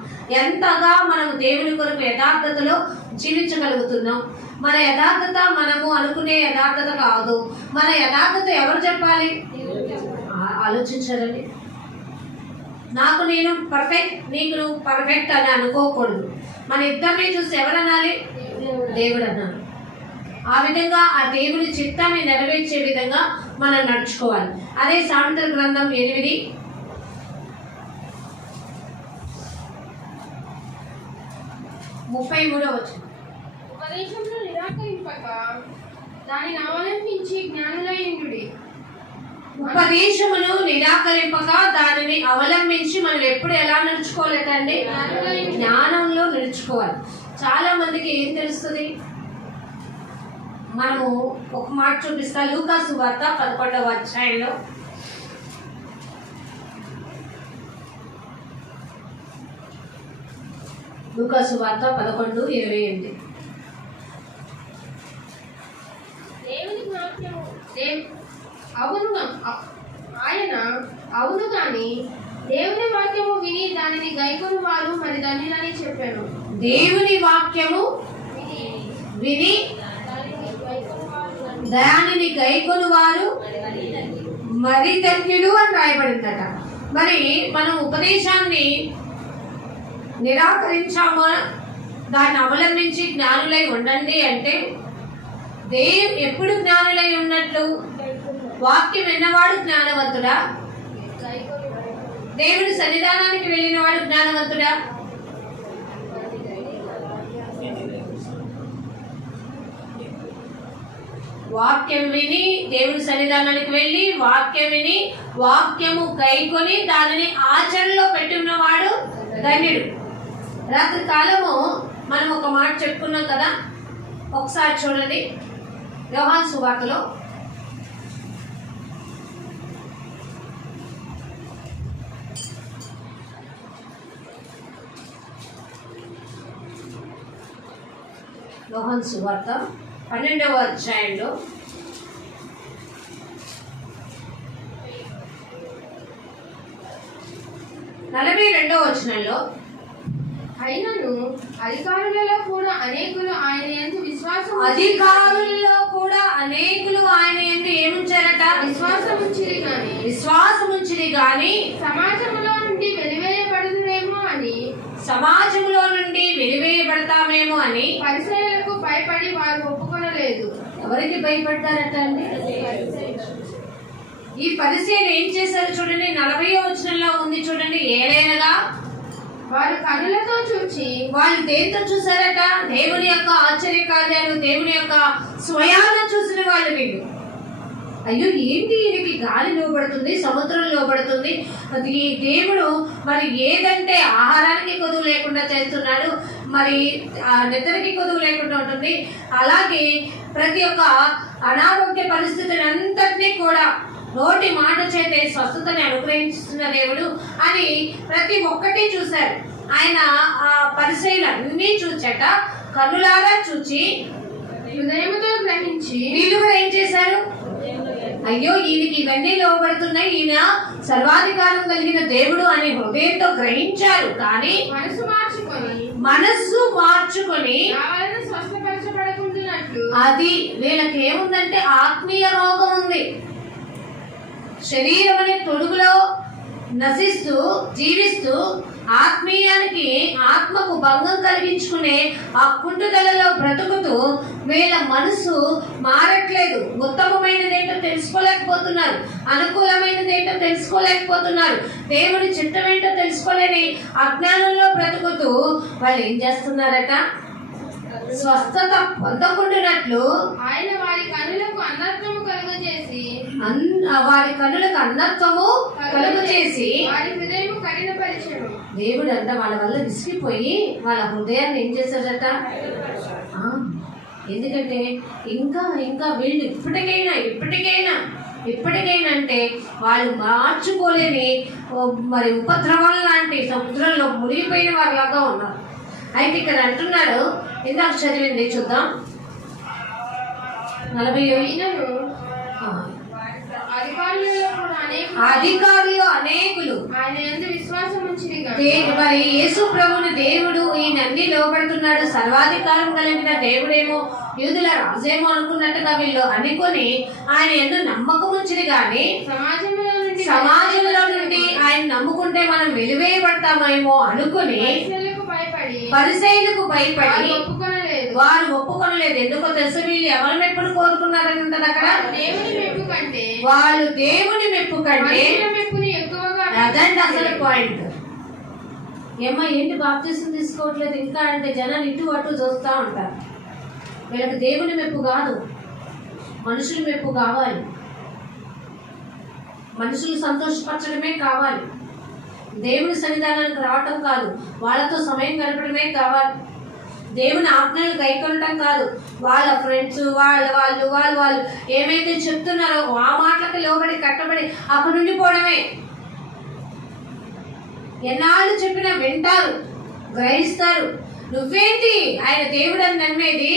ఎంతగా మనం దేవుని కొరకు యథార్థతలో జీవించగలుగుతున్నాం. మన యథార్థత మనము అనుకునే యథార్థత కాదు. మన యథార్థత ఎవరు చెప్పాలి? ఆలోచించాలండి. నాకు నేను పర్ఫెక్ట్, నీకు నువ్వు పర్ఫెక్ట్ అని అనుకోకూడదు. మన ఇద్దరిని చూసి ఎవరనాలి? దేవుడు అన్నాడు. ఆ విధంగా ఆ దేవుని చిత్తాన్ని నెరవేర్చే విధంగా మనం నడుచుకోవాలి. అదే సామెతల గ్రంథం 8:33 ఉపదేశంలో నిరాకరింపక దానిని అవలంబించి జ్ఞానులైండుడి. ఉపదేశమును నిరాకరింపక దానిని అవలంబించి మనం ఎప్పుడు ఎలా నడుచుకోలేదండి? జ్ఞానంలో నడుచుకోవాలి. చాలా మందికి ఏం తెలుస్తుంది? మనము ఒక మాట చూపిస్తా. లూకా సువార్త 11వ అధ్యాయంలో లూకా సువార్త 11:28 దేవుని వాక్యము అవును ఆయన అవును కానీ దేవుని వాక్యము విని దానిని గైకొని వారు మరి ధన్యులని చెప్పాను. దేవుని వాక్యము విని దానిని గైకొని వారు మరి ధన్యులు అని రాయబడిందట. మరి మనం ఉపదేశాన్ని నిరాకరించామో దాన్ని అవలంబించి జ్ఞానులై ఉండండి అంటే ఎప్పుడు జ్ఞానులై ఉన్నట్లు? వాక్యం విన్నవాడు జ్ఞానవంతుడా? దేవుడి సన్నిధానానికి వెళ్ళినవాడు జ్ఞానవంతుడా? వాక్యం విని దేవుని సన్నిధానానికి వెళ్ళి వాక్యం విని వాక్యము గైకొని దానిని ఆచరణలో పెట్టున్నవాడు ధన్యుడు. రాత్రి కాలము మనం ఒక మాట చెప్పుకున్నాం కదా, ఒకసారి చూడండి యోహాను సువార్తలో 12వ అధ్యాయంలో 42వ వచనంలో, అయినను అధికారులలో కూడా అనేకులు ఆయన యందు విశ్వాసం ఏముంచారట? విశ్వాసముంచిరి గాని సమాజంలో నుండి వెలివేయబడతామేమో అని పరిసయ్యులకు భయపడి వారు ఒప్పుకొనలేదు. ఎవరికి భయపడతారట అండి? ఈ పరిసయ్యులు ఏం చేశారు చూడండి, 40వ వచనంలో ఉంది చూడండి. ఏలైనగా వారు కనులతో చూచి, వాళ్ళు దేంతో చూసారట? దేవుని యొక్క ఆశ్చర్య కార్యాలు, దేవుని యొక్క స్వయాన చూసిన వాళ్ళు వీళ్ళు. అయ్యో ఏంటి, ఈయనకి గాలి లోబడుతుంది, సముద్రం లోబడుతుంది, అది దేవుడు మరి ఏదంటే ఆహారానికి కొదువు లేకుండా చేస్తున్నాడు, మరి నిద్రకి కొదువు లేకుండా ఉంటుంది, అలాగే ప్రతి ఒక్క అనారోగ్య పరిస్థితిని అంతటినీ కూడా నోటి మాట చేతే స్వస్థతని అనుగ్రహిస్తున్న దేవుడు అని ప్రతి ఒక్కటి చూశారు. ఆయన ఆ పరిశీలన అన్నీ చూచాక కన్నులారా చూచి హృదయముతో గ్రహించి వీళ్ళు కూడా ఏం చేశారు? అయ్యో ఈయనకి ఇవన్నీ లోబడుతున్నాయి, ఈయన సర్వాధికారం కలిగిన దేవుడు అని హృదయంతో గ్రహించారు. కానీ మనస్సు మార్చుకొని స్వస్థపరచబడుకుంటున్నట్లు అది వీళ్ళకి ఏముందంటే ఆత్మీయ రోగం ఉంది. శరీరం అనే తొడుగులో నశిస్తూ జీవిస్తూ ఆత్మీయానికి ఆత్మకు భంగం కలిగించుకునే ఆ కుంటుదలలో బ్రతుకుతూ వీళ్ళ మనసు మారట్లేదు. ఉత్తమమైనదేంటో తెలుసుకోలేకపోతున్నారు, అనుకూలమైనదేంటో తెలుసుకోలేకపోతున్నారు, దేవుడి చిత్తం ఏంటో తెలుసుకోలేని అజ్ఞానంలో బ్రతుకుతూ వాళ్ళు ఏం చేస్తున్నారట? స్వస్థత పొందకుండానట్లు ఆయన వారి కనులకు అన్నత్వము కలుగు చేసి వారి హృదయము కఠినపరిచెను. దేవుడు అంట వాళ్ళ వల్ల విసిగిపోయి వాళ్ళ హృదయాన్ని ఏం చేశాడట? ఎందుకంటే ఇంకా ఇంకా వీళ్ళు ఇప్పటికైనా అంటే వాళ్ళు మార్చుకోలేని మరి ఉపద్రవం లాంటి సముద్రంలో మునిగిపోయిన వారిలాగా ఉన్నారు. అయితే ఇక్కడ అంటున్నాడు, ఇందాక చదివింది చూద్దాం, 40 అధికారులు అనేకులు ఆయన యందు విశ్వాసం ఉంచిరి. మరి యేసు ప్రభుని దేవుడు ఈయనన్నీ లోబడుతున్నాడు, సర్వాధికారం కలిగిన దేవుడేమో, యూదుల రాజేమో అనుకున్నట్టుగా వీళ్ళు అనుకుని ఆయన యందు నమ్మకం ఉంచిరి. కానీ సమాజంలో నుండి ఆయన నమ్ముకుంటే మనం వెలివేయబడతామేమో అనుకుని పరిసయ్యులకు భయపడి వారు ఒప్పుకొనలేదు. ఎందుకో తెలుసు? వీళ్ళు ఎవరి మెప్పును కోరుకున్నారని ఉంటుంది అక్కడ. వాళ్ళు దేవుని మెప్పు కంటే అదండి అసలు పాయింట్. ఏమ్మా ఏంటి బాప్తిసం తీసుకోవట్లేదు ఇంకా అంటే జనాలు ఇటు అటు చూస్తూ ఉంటారు. వీళ్ళకి దేవుని మెప్పు కాదు, మనుషుల మెప్పు కావాలి, మనుషులు సంతోషపరచడమే కావాలి, దేవుని సన్నిధానానికి రావటం కాదు, వాళ్ళతో సమయం గడపడమే కావాలి, దేవుని ఆజ్ఞలు గైకొనటం కాదు, వాళ్ళ ఫ్రెండ్స్ వాళ్ళు ఏమైతే చెప్తున్నారో ఆ మాటలకు లోబడి కట్టబడి అక్కడ ఉండిపోవడమే. ఎన్నాళ్ళు చెప్పినా వింటారు, గ్రహిస్తారు. నువ్వేంటి ఆయన దేవుడు అని నమ్మేది?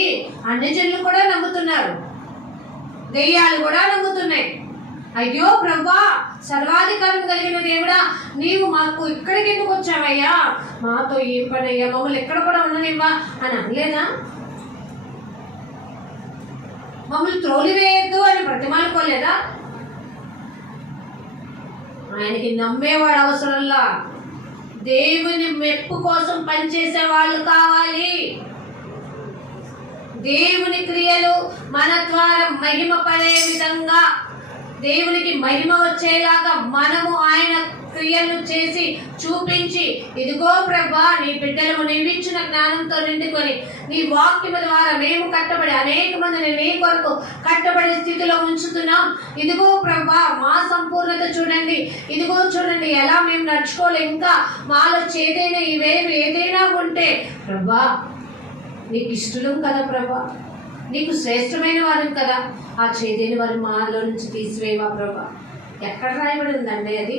అన్ని జనులు కూడా నమ్ముతున్నారు, దెయ్యాలు కూడా నమ్ముతున్నాయి. అయ్యో ప్రభా, సర్వాధికారం కలిగిన దేవుడా, నీవు మాకు ఇక్కడికి ఎందుకు వచ్చావయ్యా? మాతో ఏం పని అయ్యా? మమ్మల్ని ఎక్కడ కూడా ఉండనివ్వా అని అనలేదా? మమ్మల్ని త్రోలివేయద్దు అని బ్రతిమాలుకోలేదా? ఆయనకి నమ్మేవాడు అవసరంలా, దేవుని మెప్పు కోసం పనిచేసే వాళ్ళు కావాలి. దేవుని క్రియలు మన ద్వారా మహిమ పడే విధంగా, దేవునికి మహిమ వచ్చేలాగా మనము ఆయన క్రియలు చేసి చూపించి, ఇదిగో ప్రభా నీ బిడ్డలను నీవిచ్చిన జ్ఞానంతో నిండుకొని నీ వాక్యము ద్వారా మేము కట్టబడి అనేక మందిని నీ కొరకు కట్టబడే స్థితిలో ఉంచుతున్నాం. ఇదిగో ప్రభా మా సంపూర్ణత చూడండి, ఇదిగో చూడండి ఎలా మేము నడుచుకోవాలి, ఇంకా మాలో చేదైనా ఇవేమి ఏదైనా ఉంటే ప్రభా నీకు ఇష్టం కదా ప్రభా, నీకు శ్రేష్టమైన వారు కదా, ఆ చేదైన వారి మాలో నుంచి తీసివేవా ప్రభా. ఎక్కడ రాయబడి ఉందండి అది?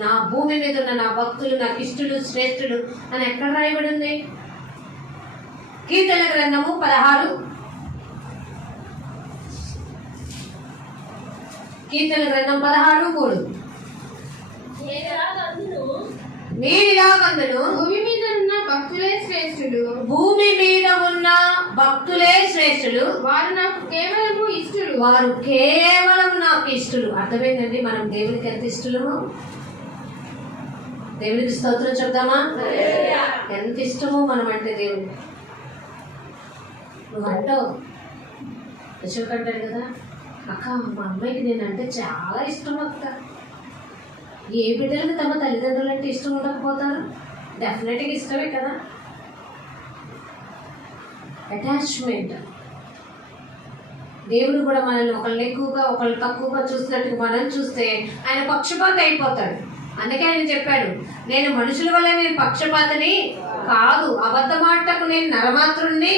నా భూమి మీద ఉన్న నా భక్తులు నాకు ఇష్టలు శ్రేష్ఠులు అని ఎక్కడ రాయబడి ఉంది? కీర్తన గ్రంథము 16, కీర్తన గ్రంథం 16:3. మీరిలాగందును భూమి మీద ఉన్న భక్తులే శ్రేష్ఠులు, భూమి మీద ఉన్న భక్తులే శ్రేష్ఠులు, వారు నాకు కేవలము ఇష్టలు, వారు కేవలం నాకు ఇష్టలు. అర్థమైందండి? మనం దేవునికి ఎంత ఇష్టమో. దేవునికి స్తోత్రం చెప్దామా? ఎంత ఇష్టమో మనం అంటే దేవుని. నువ్వు అంటావు, అశోక్ అంటాడు కదా, అక్క మా అమ్మాయికి నేనంటే చాలా ఇష్టం అక్క. ఏ బిడ్డలకు తమ తల్లిదండ్రులు అంటే ఇష్టం ఉండకపోతారు? డెఫినెట్గా ఇష్టమే కదా. అటాచ్మెంట్. దేవుడు కూడా మనల్ని ఒకళ్ళు ఎక్కువగా ఒకళ్ళు తక్కువగా చూసినట్టు మనం చూస్తే ఆయన పక్షపాత అయిపోతాడు. అందుకే ఆయన చెప్పాడు, నేను మనుషుల వల్ల నేను పక్షపాతని కాదు, అబద్ధమాటకు నేను నరమాత్రుణ్ణి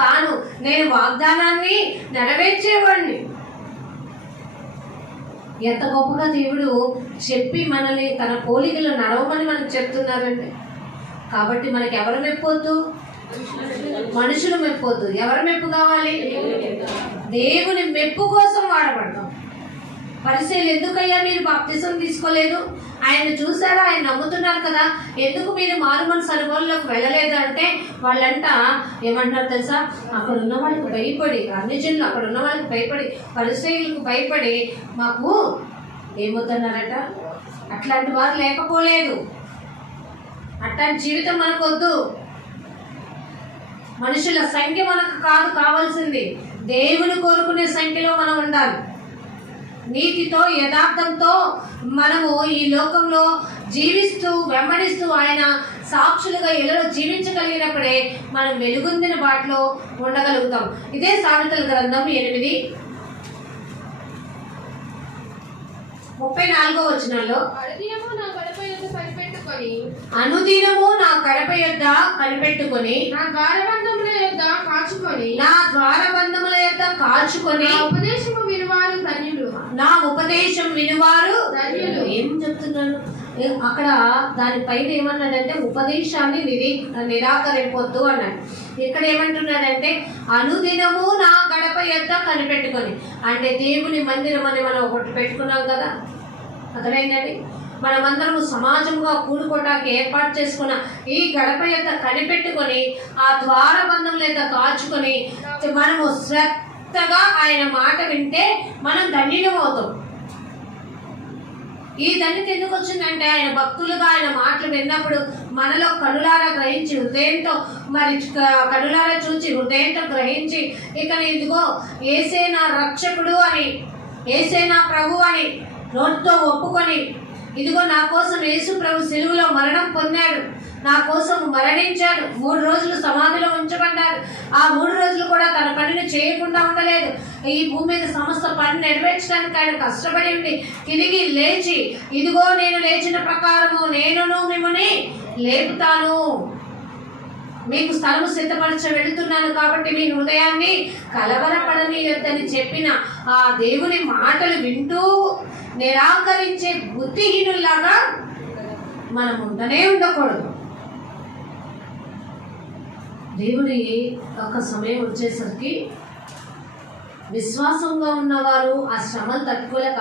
కాను, నేను వాగ్దానాన్ని నెరవేర్చేవాడిని. ఎంత గొప్పగా దేవుడు చెప్పి మనల్ని తన పోలికలు నడవమని మనకు చెప్తున్నారండి. కాబట్టి మనకి ఎవరు మెప్పొద్దు? మనుషులు మెప్పొద్దు. ఎవరు మెప్పు కావాలి? దేవుని మెప్పు కోసం వాడబడతాం. పరిశీలి, ఎందుకయ్యా మీరు బాప్తిసం తీసుకోలేదు? ఆయన చూసారా, ఆయన నమ్ముతున్నారు కదా, ఎందుకు మీరు మారు మనసు అనుభవంలోకి వెళ్ళలేదు అంటే వాళ్ళంట ఏమంటారు తెలుసా? అక్కడ ఉన్న వాళ్ళకి భయపడి, అన్ని జనులు అక్కడ ఉన్న వాళ్ళకి భయపడి, పరిశీలకు భయపడి మాకు ఏమవుతున్నారట. అట్లాంటి వారు లేకపోలేదు. అట్లాంటి జీవితం మనకు వద్దు. మనుషుల సంఖ్య మనకు కాదు కావాల్సింది, దేవుని కోరుకునే సంఖ్యలో మనం ఉండాలి. నీతితో యథార్థంతో మనము ఈ లోకంలో జీవిస్తూ వెంబడిస్తూ ఆయన సాక్షులుగా ఎలలో జీవించగలిగినప్పుడే మనం వెలుగొందిన బాటలో ఉండగలుగుతాం. ఇదే సామెతల గ్రంథం 8:34 అనుదినము నా గడప యొద్ద కనిపెట్టుకొని, అనుదినము నా గడప యొద్ద కనిపెట్టుకొని, నా ద్వారబంధముల యొద్ద కాచుకొని, నా ద్వారబంధముల యొద్ద కాచుకొని, నా ఉపదేశము వినువారు ధన్యులు, నా ఉపదేశం వినువారు ధన్యులు. ఏం చెప్తున్నాను అక్కడ? దానిపైన ఏమన్నాడంటే ఉపదేశాన్ని నిరాకరింపొద్దు అన్నాడు. ఇక్కడ ఏమంటున్నాడంటే అనుదినము నా గడప యొద్ద కనిపెట్టుకొని, అంటే దేవుని మందిరం అని మనం ఒకటి పెట్టుకున్నాం కదా, అర్థమైందండి? మనమందరము సమాజంగా కూడుకోవడానికి ఏర్పాటు చేసుకున్న ఈ గడప యొద్ద కనిపెట్టుకొని, ఆ ద్వారబంధముల యొద్ద కాచుకొని మనము శ్రద్ధగా ఆయన మాట వింటే మనం ధన్యులం అవుతాం. ఈ ధన్యత ఎందుకు వచ్చిందంటే ఆయన భక్తులుగా ఆయన మాటలు విన్నప్పుడు మనలో కనులారా గ్రహించి హృదయంతో, మరి కనులారా చూచి హృదయంతో గ్రహించి, ఇక ఇదిగో యేసే నా రక్షకుడు అని, యేసే నా ప్రభు అని నోటితో ఒప్పుకొని, ఇదిగో నా కోసం యేసు ప్రభు సిలువలో మరణం పొందాడు, నా కోసం మరణించాడు, 3 రోజులు సమాధిలో ఉంచబడ్డాడు, ఆ 3 రోజులు కూడా తన పనిని చేయకుండా ఉండలేదు. ఈ భూమి మీద సమస్త పని నెరవేర్చడానికి ఆయన కష్టపడి ఉండి తిరిగి లేచి, ఇదిగో నేను లేచిన ప్రకారము నేనును మిమ్మల్ని లేపుతాను, మీకు స్థలము సిద్ధపరచ వెళుతున్నాను, కాబట్టి మీ హృదయాన్ని కలవరపడనీయొద్దని చెప్పిన ఆ దేవుని మాటలు వింటూ నిరాకరించే బుద్ధిహీనుల్లాగా మనం ఉండకూడదు. దేవుడి ఒక సమయం వచ్చేసరికి విశ్వాసంగా ఉన్నవారు ఆ శ్రమలు తట్టుకోలేక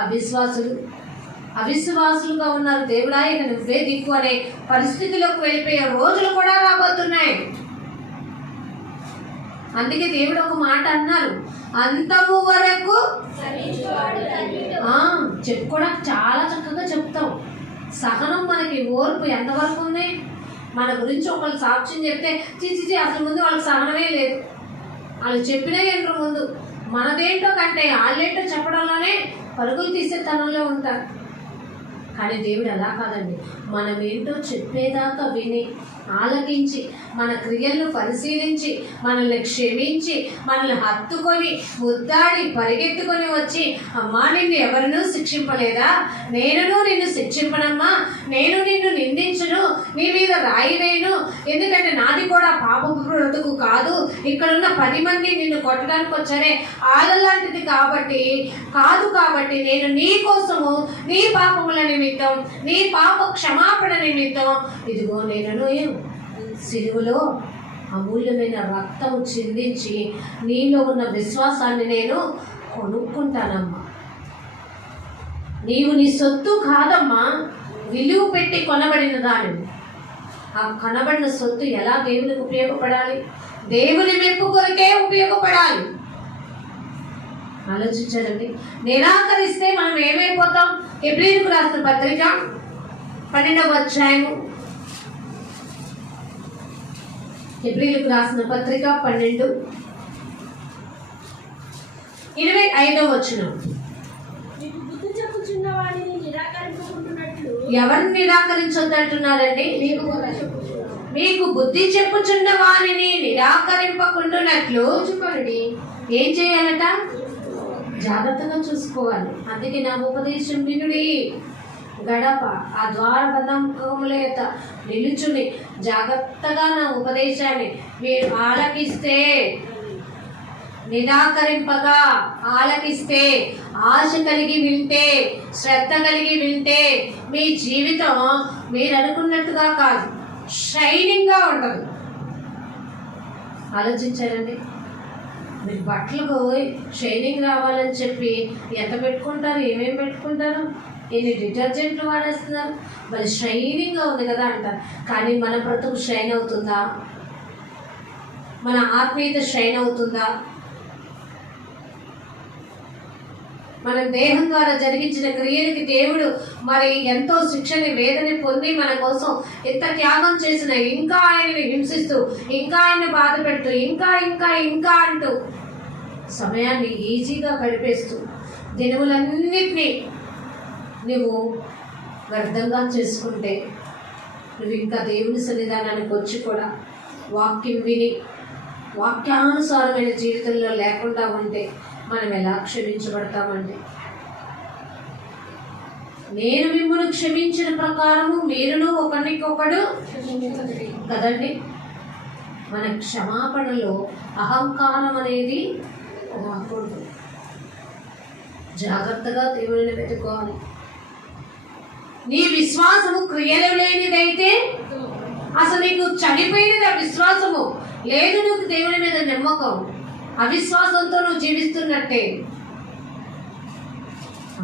అవిశ్వాసులుగా ఉన్నారు. దేవుడా ఇక నువ్వే దిక్కు అనే పరిస్థితిలోకి వెళ్ళిపోయే రోజులు కూడా రాబోతున్నాయి. అందుకే దేవుడు ఒక మాట అన్నారు, అంతము వరకు చెప్పుకోవడానికి చాలా చక్కగా చెప్తాం. సహనం మనకి ఓర్పు ఎంతవరకు ఉంది? మన గురించి ఒకళ్ళు సాక్ష్యం చెప్తే చిచి అసలు ముందు వాళ్ళకి సహనమే లేదు, వాళ్ళు చెప్పినా ఏంటో ముందు మనదేంటో కంటే వాళ్ళేంటో చెప్పడంలోనే పరుగులు తీసే తనంలో ఉంటారు. కానీ దేవుడు అలా కాదండి. మనం ఏంటో చెప్పేదాకా విని ఆలకించి మన క్రియలను పరిశీలించి మనల్ని క్షమించి మనల్ని హత్తుకొని ముద్దాడి పరిగెత్తుకొని వచ్చి, అమ్మా నిన్ను ఎవరినూ శిక్షింపలేదా, నేను నిన్ను శిక్షింపనమ్మా, నేను నిన్ను నిందించను, నీ మీద రాయి వేయను, ఎందుకంటే నాది కూడా పాపపు బ్రతుకు కాదు, ఇక్కడున్న 10 మంది నిన్ను కొట్టడానికి వచ్చారే ఆలలాంటిది కాదు కాబట్టి నేను నీ కోసము నీ పాపముల నిమిత్తం నీ పాప క్షమాపణ నిమిత్తం ఇదిగో నేను సిలువలో అమూల్యమైన రక్తము చిందించి నీలో ఉన్న విశ్వాసాన్ని నేను కొనుక్కుంటానమ్మా. నీవు నీ సొత్తు కాదమ్మా, విలువ పెట్టి కొనబడిన దానివి. ఆ కొనబడిన సొత్తు ఎలా దేవునికి ఉపయోగపడాలి? దేవుని మెప్పు కొరకే ఉపయోగపడాలి. ఆలోచించాలండి. నిరాకరిస్తే మనం ఏమైపోతాం? హెబ్రీయులకు రాసిన పత్రిక 12వ అధ్యాయము, హెబ్రీయులకు రాసిన పత్రిక 12:25 వచనం. మీకు బుద్ధి చెప్పుచున్న వాడిని నిరాకరించుకుంటున్నట్లు. ఎవరిని నిరాకరించొద్దంటున్నారండి? మీకు బుద్ధి చెప్పుచున్న వారిని నిరాకరింపకుండునట్లు ఏం చేయాలట? జాగ్రత్తగా చూసుకోవాలి. అందుకే నా ఉపదేశం వినుడి. గడప ఆ ద్వారబంధముల యొక్క నిలుచుని జాగ్రత్తగా నా ఉపదేశాన్ని మీరు ఆలకిస్తే, నిరాకరింపగా ఆలకిస్తే, ఆశ కలిగి వింటే, శ్రద్ధ కలిగి వింటే మీ జీవితం మీరు అనుకున్నట్టుగా కాదు, షైనింగ్గా ఉంటుంది. ఆలోచించారండి. మీరు బట్టలకు షైనింగ్ రావాలని చెప్పి ఎంత పెట్టుకుంటారు, ఏమేమి పెట్టుకుంటారు, ఎన్ని డిటర్జెంట్లు వాడేస్తున్నారు, మరి షైనింగ్గా ఉంది కదా అంటారు. కానీ మన బ్రతుకు షైన్ అవుతుందా? మన ఆత్మీయత షైన్ అవుతుందా? మన దేహం ద్వారా జరిగించిన క్రియలకి దేవుడు మరి ఎంతో శిక్షని వేదని పొంది మన కోసం ఎంత త్యాగం చేసిన, ఇంకా ఆయనని హింసిస్తూ, ఇంకా ఆయన బాధ పెడుతూ, ఇంకా ఇంకా ఇంకా అంటూ సమయాన్ని ఈజీగా గడిపేస్తూ దినములన్నిటినీ నువ్వు వ్యర్థంగా చేసుకుంటే, నువ్వు ఇంకా దేవుని సన్నిధానానికి వచ్చి కూడా వాక్యం విని వాక్యానుసారమైన జీవితంలో లేకుండా ఉంటే మనం ఎలా క్షమించబడతామండి? నేను మిమ్మల్ని క్షమించిన ప్రకారము మీరును ఒకరికొకడు కదండి. మన క్షమాపణలో అహంకారం అనేది రాకూడదు. జాగ్రత్తగా దేవుడిని వెతుకోవాలి. నీ విశ్వాసము క్రియలు లేనిదైతే అసలు నీకు చనిపోయినది. ఆ విశ్వాసము లేదు, నువ్వు దేవుని మీద నమ్మకం, అవిశ్వాసంతో నువ్వు జీవిస్తున్నట్టే.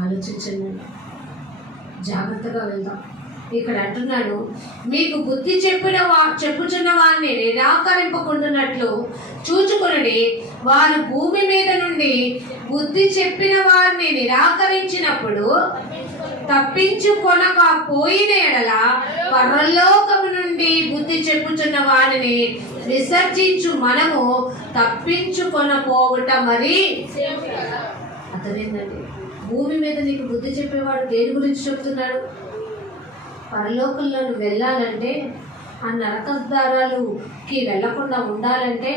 ఆలోచించండి, జాగ్రత్తగా వెళ్దాం. ఇక్కడ అంటున్నాడు, మీకు బుద్ధి చెప్పుచున్న వారిని నిరాకరింపకుంటున్నట్లు చూచుకొనుడి. వారు భూమి మీద నుండి బుద్ధి చెప్పిన వారిని నిరాకరించినప్పుడు తప్పించుకొనక పోయిన ఎడల పరలోకము నుండి బుద్ధి చెప్పుచున్న వారిని విసర్జించు మనము తప్పించుకొనపోవుట మరి అర్థమైందండి. భూమి మీద నీకు బుద్ధి చెప్పేవాడు దేని గురించి చెప్తున్నాడు? పరలోకంలో నువ్వు వెళ్ళాలంటే, ఆ నరక ద్వారాలుకి వెళ్లకుండా ఉండాలంటే,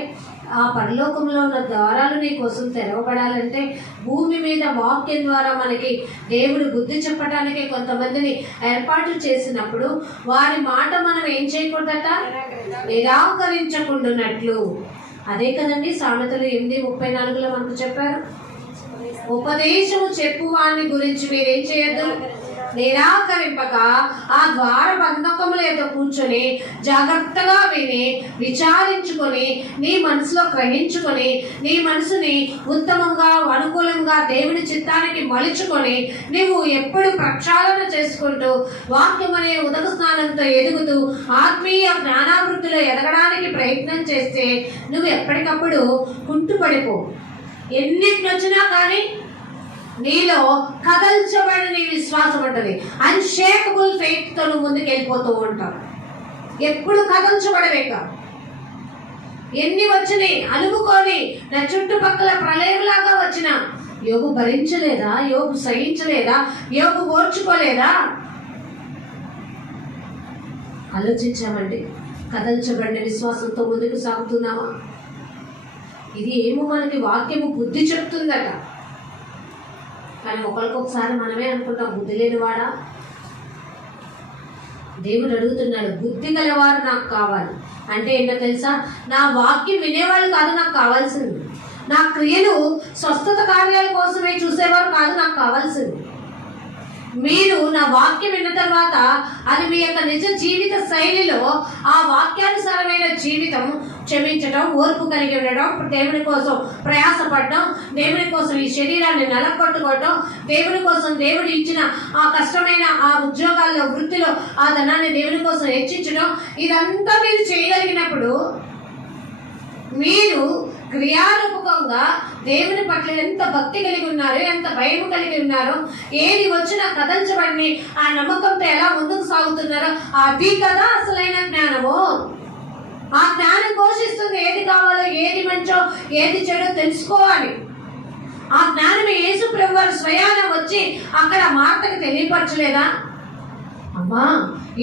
ఆ పరలోకంలో ఉన్న ద్వారాలు నీ కోసం తెరవబడాలంటే, భూమి మీద వాక్యం ద్వారా మనకి దేవుడు బుద్ధి చెప్పడానికి కొంతమందిని ఏర్పాటు చేసినప్పుడు వారి మాట మనం ఏం చేయకూడదట? నిరాకరించకుండానట్లు. అదే కదండి సామెతలు 8:34 మనకు చెప్పారు. ఉపదేశము చెప్పు వాని గురించి మీరేం చేయొద్దు, నిరాకరింపక ఆ ద్వార బంధకముల యొక్క కూర్చొని జాగ్రత్తగా విని విచారించుకొని నీ మనసులో గ్రహించుకొని నీ మనసుని ఉత్తమంగా అనుకూలంగా దేవుని చిత్తానికి మలుచుకొని నువ్వు ఎప్పుడు ప్రక్షాళన చేసుకుంటూ వాక్యం అనే ఉదక స్నానంతో ఎదుగుతూ ఆత్మీయ జ్ఞానావృత్తిలో ఎదగడానికి ప్రయత్నం చేస్తే నువ్వు ఎప్పటికప్పుడు కుంటుపడిపో. ఎన్నిట్లు వచ్చినా కానీ నీలో కదల్చబడిన నీ విశ్వాసం ఉంటుంది. అన్షేకబుల్ ఫెయిత్ తో నువ్వు ముందుకు వెళ్ళిపోతూ ఉంటావు. ఎప్పుడు కదల్చబడవేక. ఎన్ని వచ్చినాయి అలుముకొని నా చుట్టుపక్కల ప్రళయంలాగా వచ్చిన యోగు భరించలేదా? యోగు సహించలేదా? యోగు ఓర్చుకోలేదా? ఆలోచించామండి. కదల్చబడిన విశ్వాసంతో ముందుకు సాగుతున్నామా? ఇది ఏమో మనకి వాక్యము బుద్ధి చెప్తుందట, కానీ ఒకరికొకసారి మనమే అనుకుంటాం బుద్ధి లేనివాడా. దేవుడు అడుగుతున్నాడు, బుద్ధి గలవారు నాకు కావాలి. అంటే ఏంటో తెలుసా? నా వాక్యం వినేవాళ్ళు కాదు నాకు కావాల్సింది. నా క్రియలు స్వస్థత కార్యాల కోసమే చూసేవారు కాదు నాకు కావాల్సింది. మీరు నా వాక్యం విన్న తర్వాత అది మీ యొక్క నిజ జీవిత శైలిలో ఆ వాక్యానుసారమైన జీవితం, క్షమించడం, ఓర్పు కలిగి ఉండడం, దేవుని కోసం ప్రయాసపడడం, దేవుని కోసం ఈ శరీరాన్ని నలగొట్టుకోవటం, దేవుని కోసం దేవుడు ఇచ్చిన ఆ కష్టమైన ఆ ఉద్యోగాల్లో, వృత్తిలో ఆ ధనాన్ని దేవుని కోసం హెచ్చించడం, ఇదంతా మీరు చేయగలిగినప్పుడు మీరు క్రియారూపకంగా దేవుని పట్ల ఎంత భక్తి కలిగి ఉన్నారో, ఎంత భయం కలిగి ఉన్నారో, ఏది వచ్చినా కదల్చబడి ఆ నమ్మకంతో ఎలా ముందుకు సాగుతున్నారో, అది కదా అసలైన జ్ఞానము. ఆ జ్ఞానం ఘోషిస్తుంది ఏది కావాలో, ఏది మంచో, ఏది చెడో తెలుసుకోవాలి. ఆ జ్ఞానం యేసు ప్రభు వారు స్వయాన వచ్చి అక్కడ మార్తకు తెలియపరచలేదా? అమ్మా,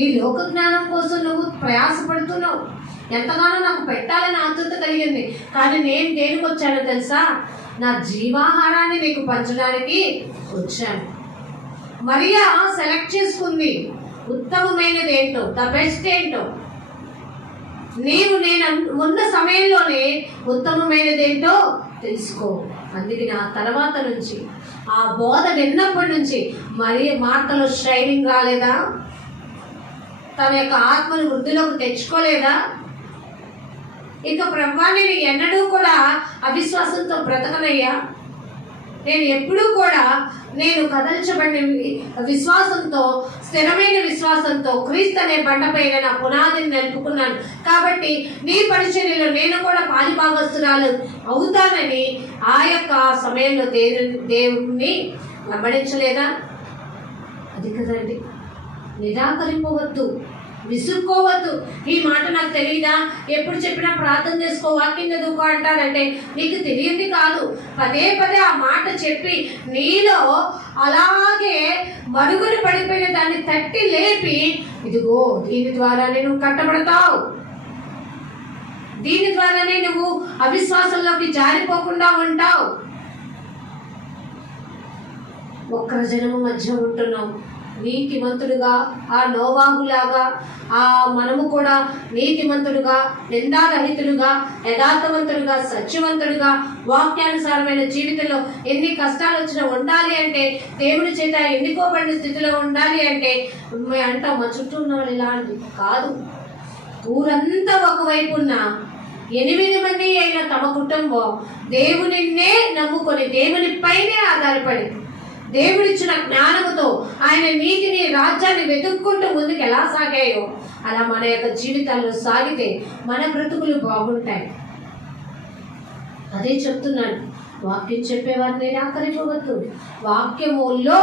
ఈ లోక జ్ఞానం కోసం నువ్వు ప్రయాసపడుతున్నావు, ఎంతగానో నాకు పెట్టాలని ఆతృత కలిగింది, కానీ నేను దేనికి వచ్చానో తెలుసా? నా జీవాహారాన్ని నీకు పంచడానికి వచ్చాను. మరియా సెలెక్ట్ చేసుకుంది ఉత్తమమైనది ఏంటో, ద బెస్ట్ ఏంటో. నీవు నేను ఉన్న సమయంలోనే ఉత్తమమైనది ఏంటో తెలుసుకో. అందుకే నా తర్వాత నుంచి ఆ బోధ విన్నప్పటి నుంచి మరి మార్తలో షైనింగ్ రాలేదా? తన యొక్క ఆత్మను వృద్ధిలోకి తెచ్చుకోలేదా? ఇక ప్రభువా, నేను ఎన్నడూ కూడా అవిశ్వాసంతో బ్రతకనయ్యా, నేను ఎప్పుడూ కూడా నేను కదల్చబడిన విశ్వాసంతో, స్థిరమైన విశ్వాసంతో క్రీస్తు అనే బండపైన నా పునాదిని నిలుపుకున్నాను, కాబట్టి నీ పరిచర్యలో నేను కూడా పాలిభాగస్తురాలు అవుతానని ఆ యొక్క సమయంలో దేవుణ్ణి వెంబడించలేదా? అది కదండి. నిరాకరింపవద్దు, విసుక్కోవద్దు. ఈ మాట నాకు తెలియదా, ఎప్పుడు చెప్పినా ప్రార్థన చేసుకో, వాక్యం చదువుకో అంటారంటే నీకు తెలియంది కాదు. పదే పదే ఆ మాట చెప్పి నీలో అలాగే మరుగున పడిపోయిన దాన్ని తట్టి లేపి, ఇదిగో దీని ద్వారానే నువ్వు కట్టబడతావు, దీని ద్వారానే నువ్వు అవిశ్వాసంలోకి జారిపోకుండా ఉంటావు. ఒక్కరి జనము మధ్య ఉంటున్నావు, నీతిమంతుడుగా, ఆ నోవాహులాగా ఆ మనము కూడా నీతిమంతుడుగా, నిందారహితులుగా, యథార్థవంతులుగా, సత్యవంతుడుగా, వాక్యానుసారమైన జీవితంలో ఎన్ని కష్టాలు వచ్చినా ఉండాలి అంటే, దేవుని చేత ఎన్నుకోబడిన స్థితిలో ఉండాలి అంటే అంటాం మా చుట్టూ ఉన్న వాళ్ళు ఇలాంటి కాదు. ఊరంతా ఒకవైపు ఉన్న 8 మంది అయిన తమ కుటుంబం దేవునినే నమ్ముకొని, దేవునిపైనే ఆధారపడి, దేవుడిచ్చిన జ్ఞానముతో ఆయన నీతిని, రాజ్యాన్ని వెతుక్కుంటూ ముందుకు ఎలా సాగాయో అలా మన యొక్క జీవితాల్లో సాగితే మన బ్రతుకులు బాగుంటాయి. అదే చెప్తున్నాను, వాక్యం చెప్పేవారిని నిరాకరించవద్దు. వాక్యములో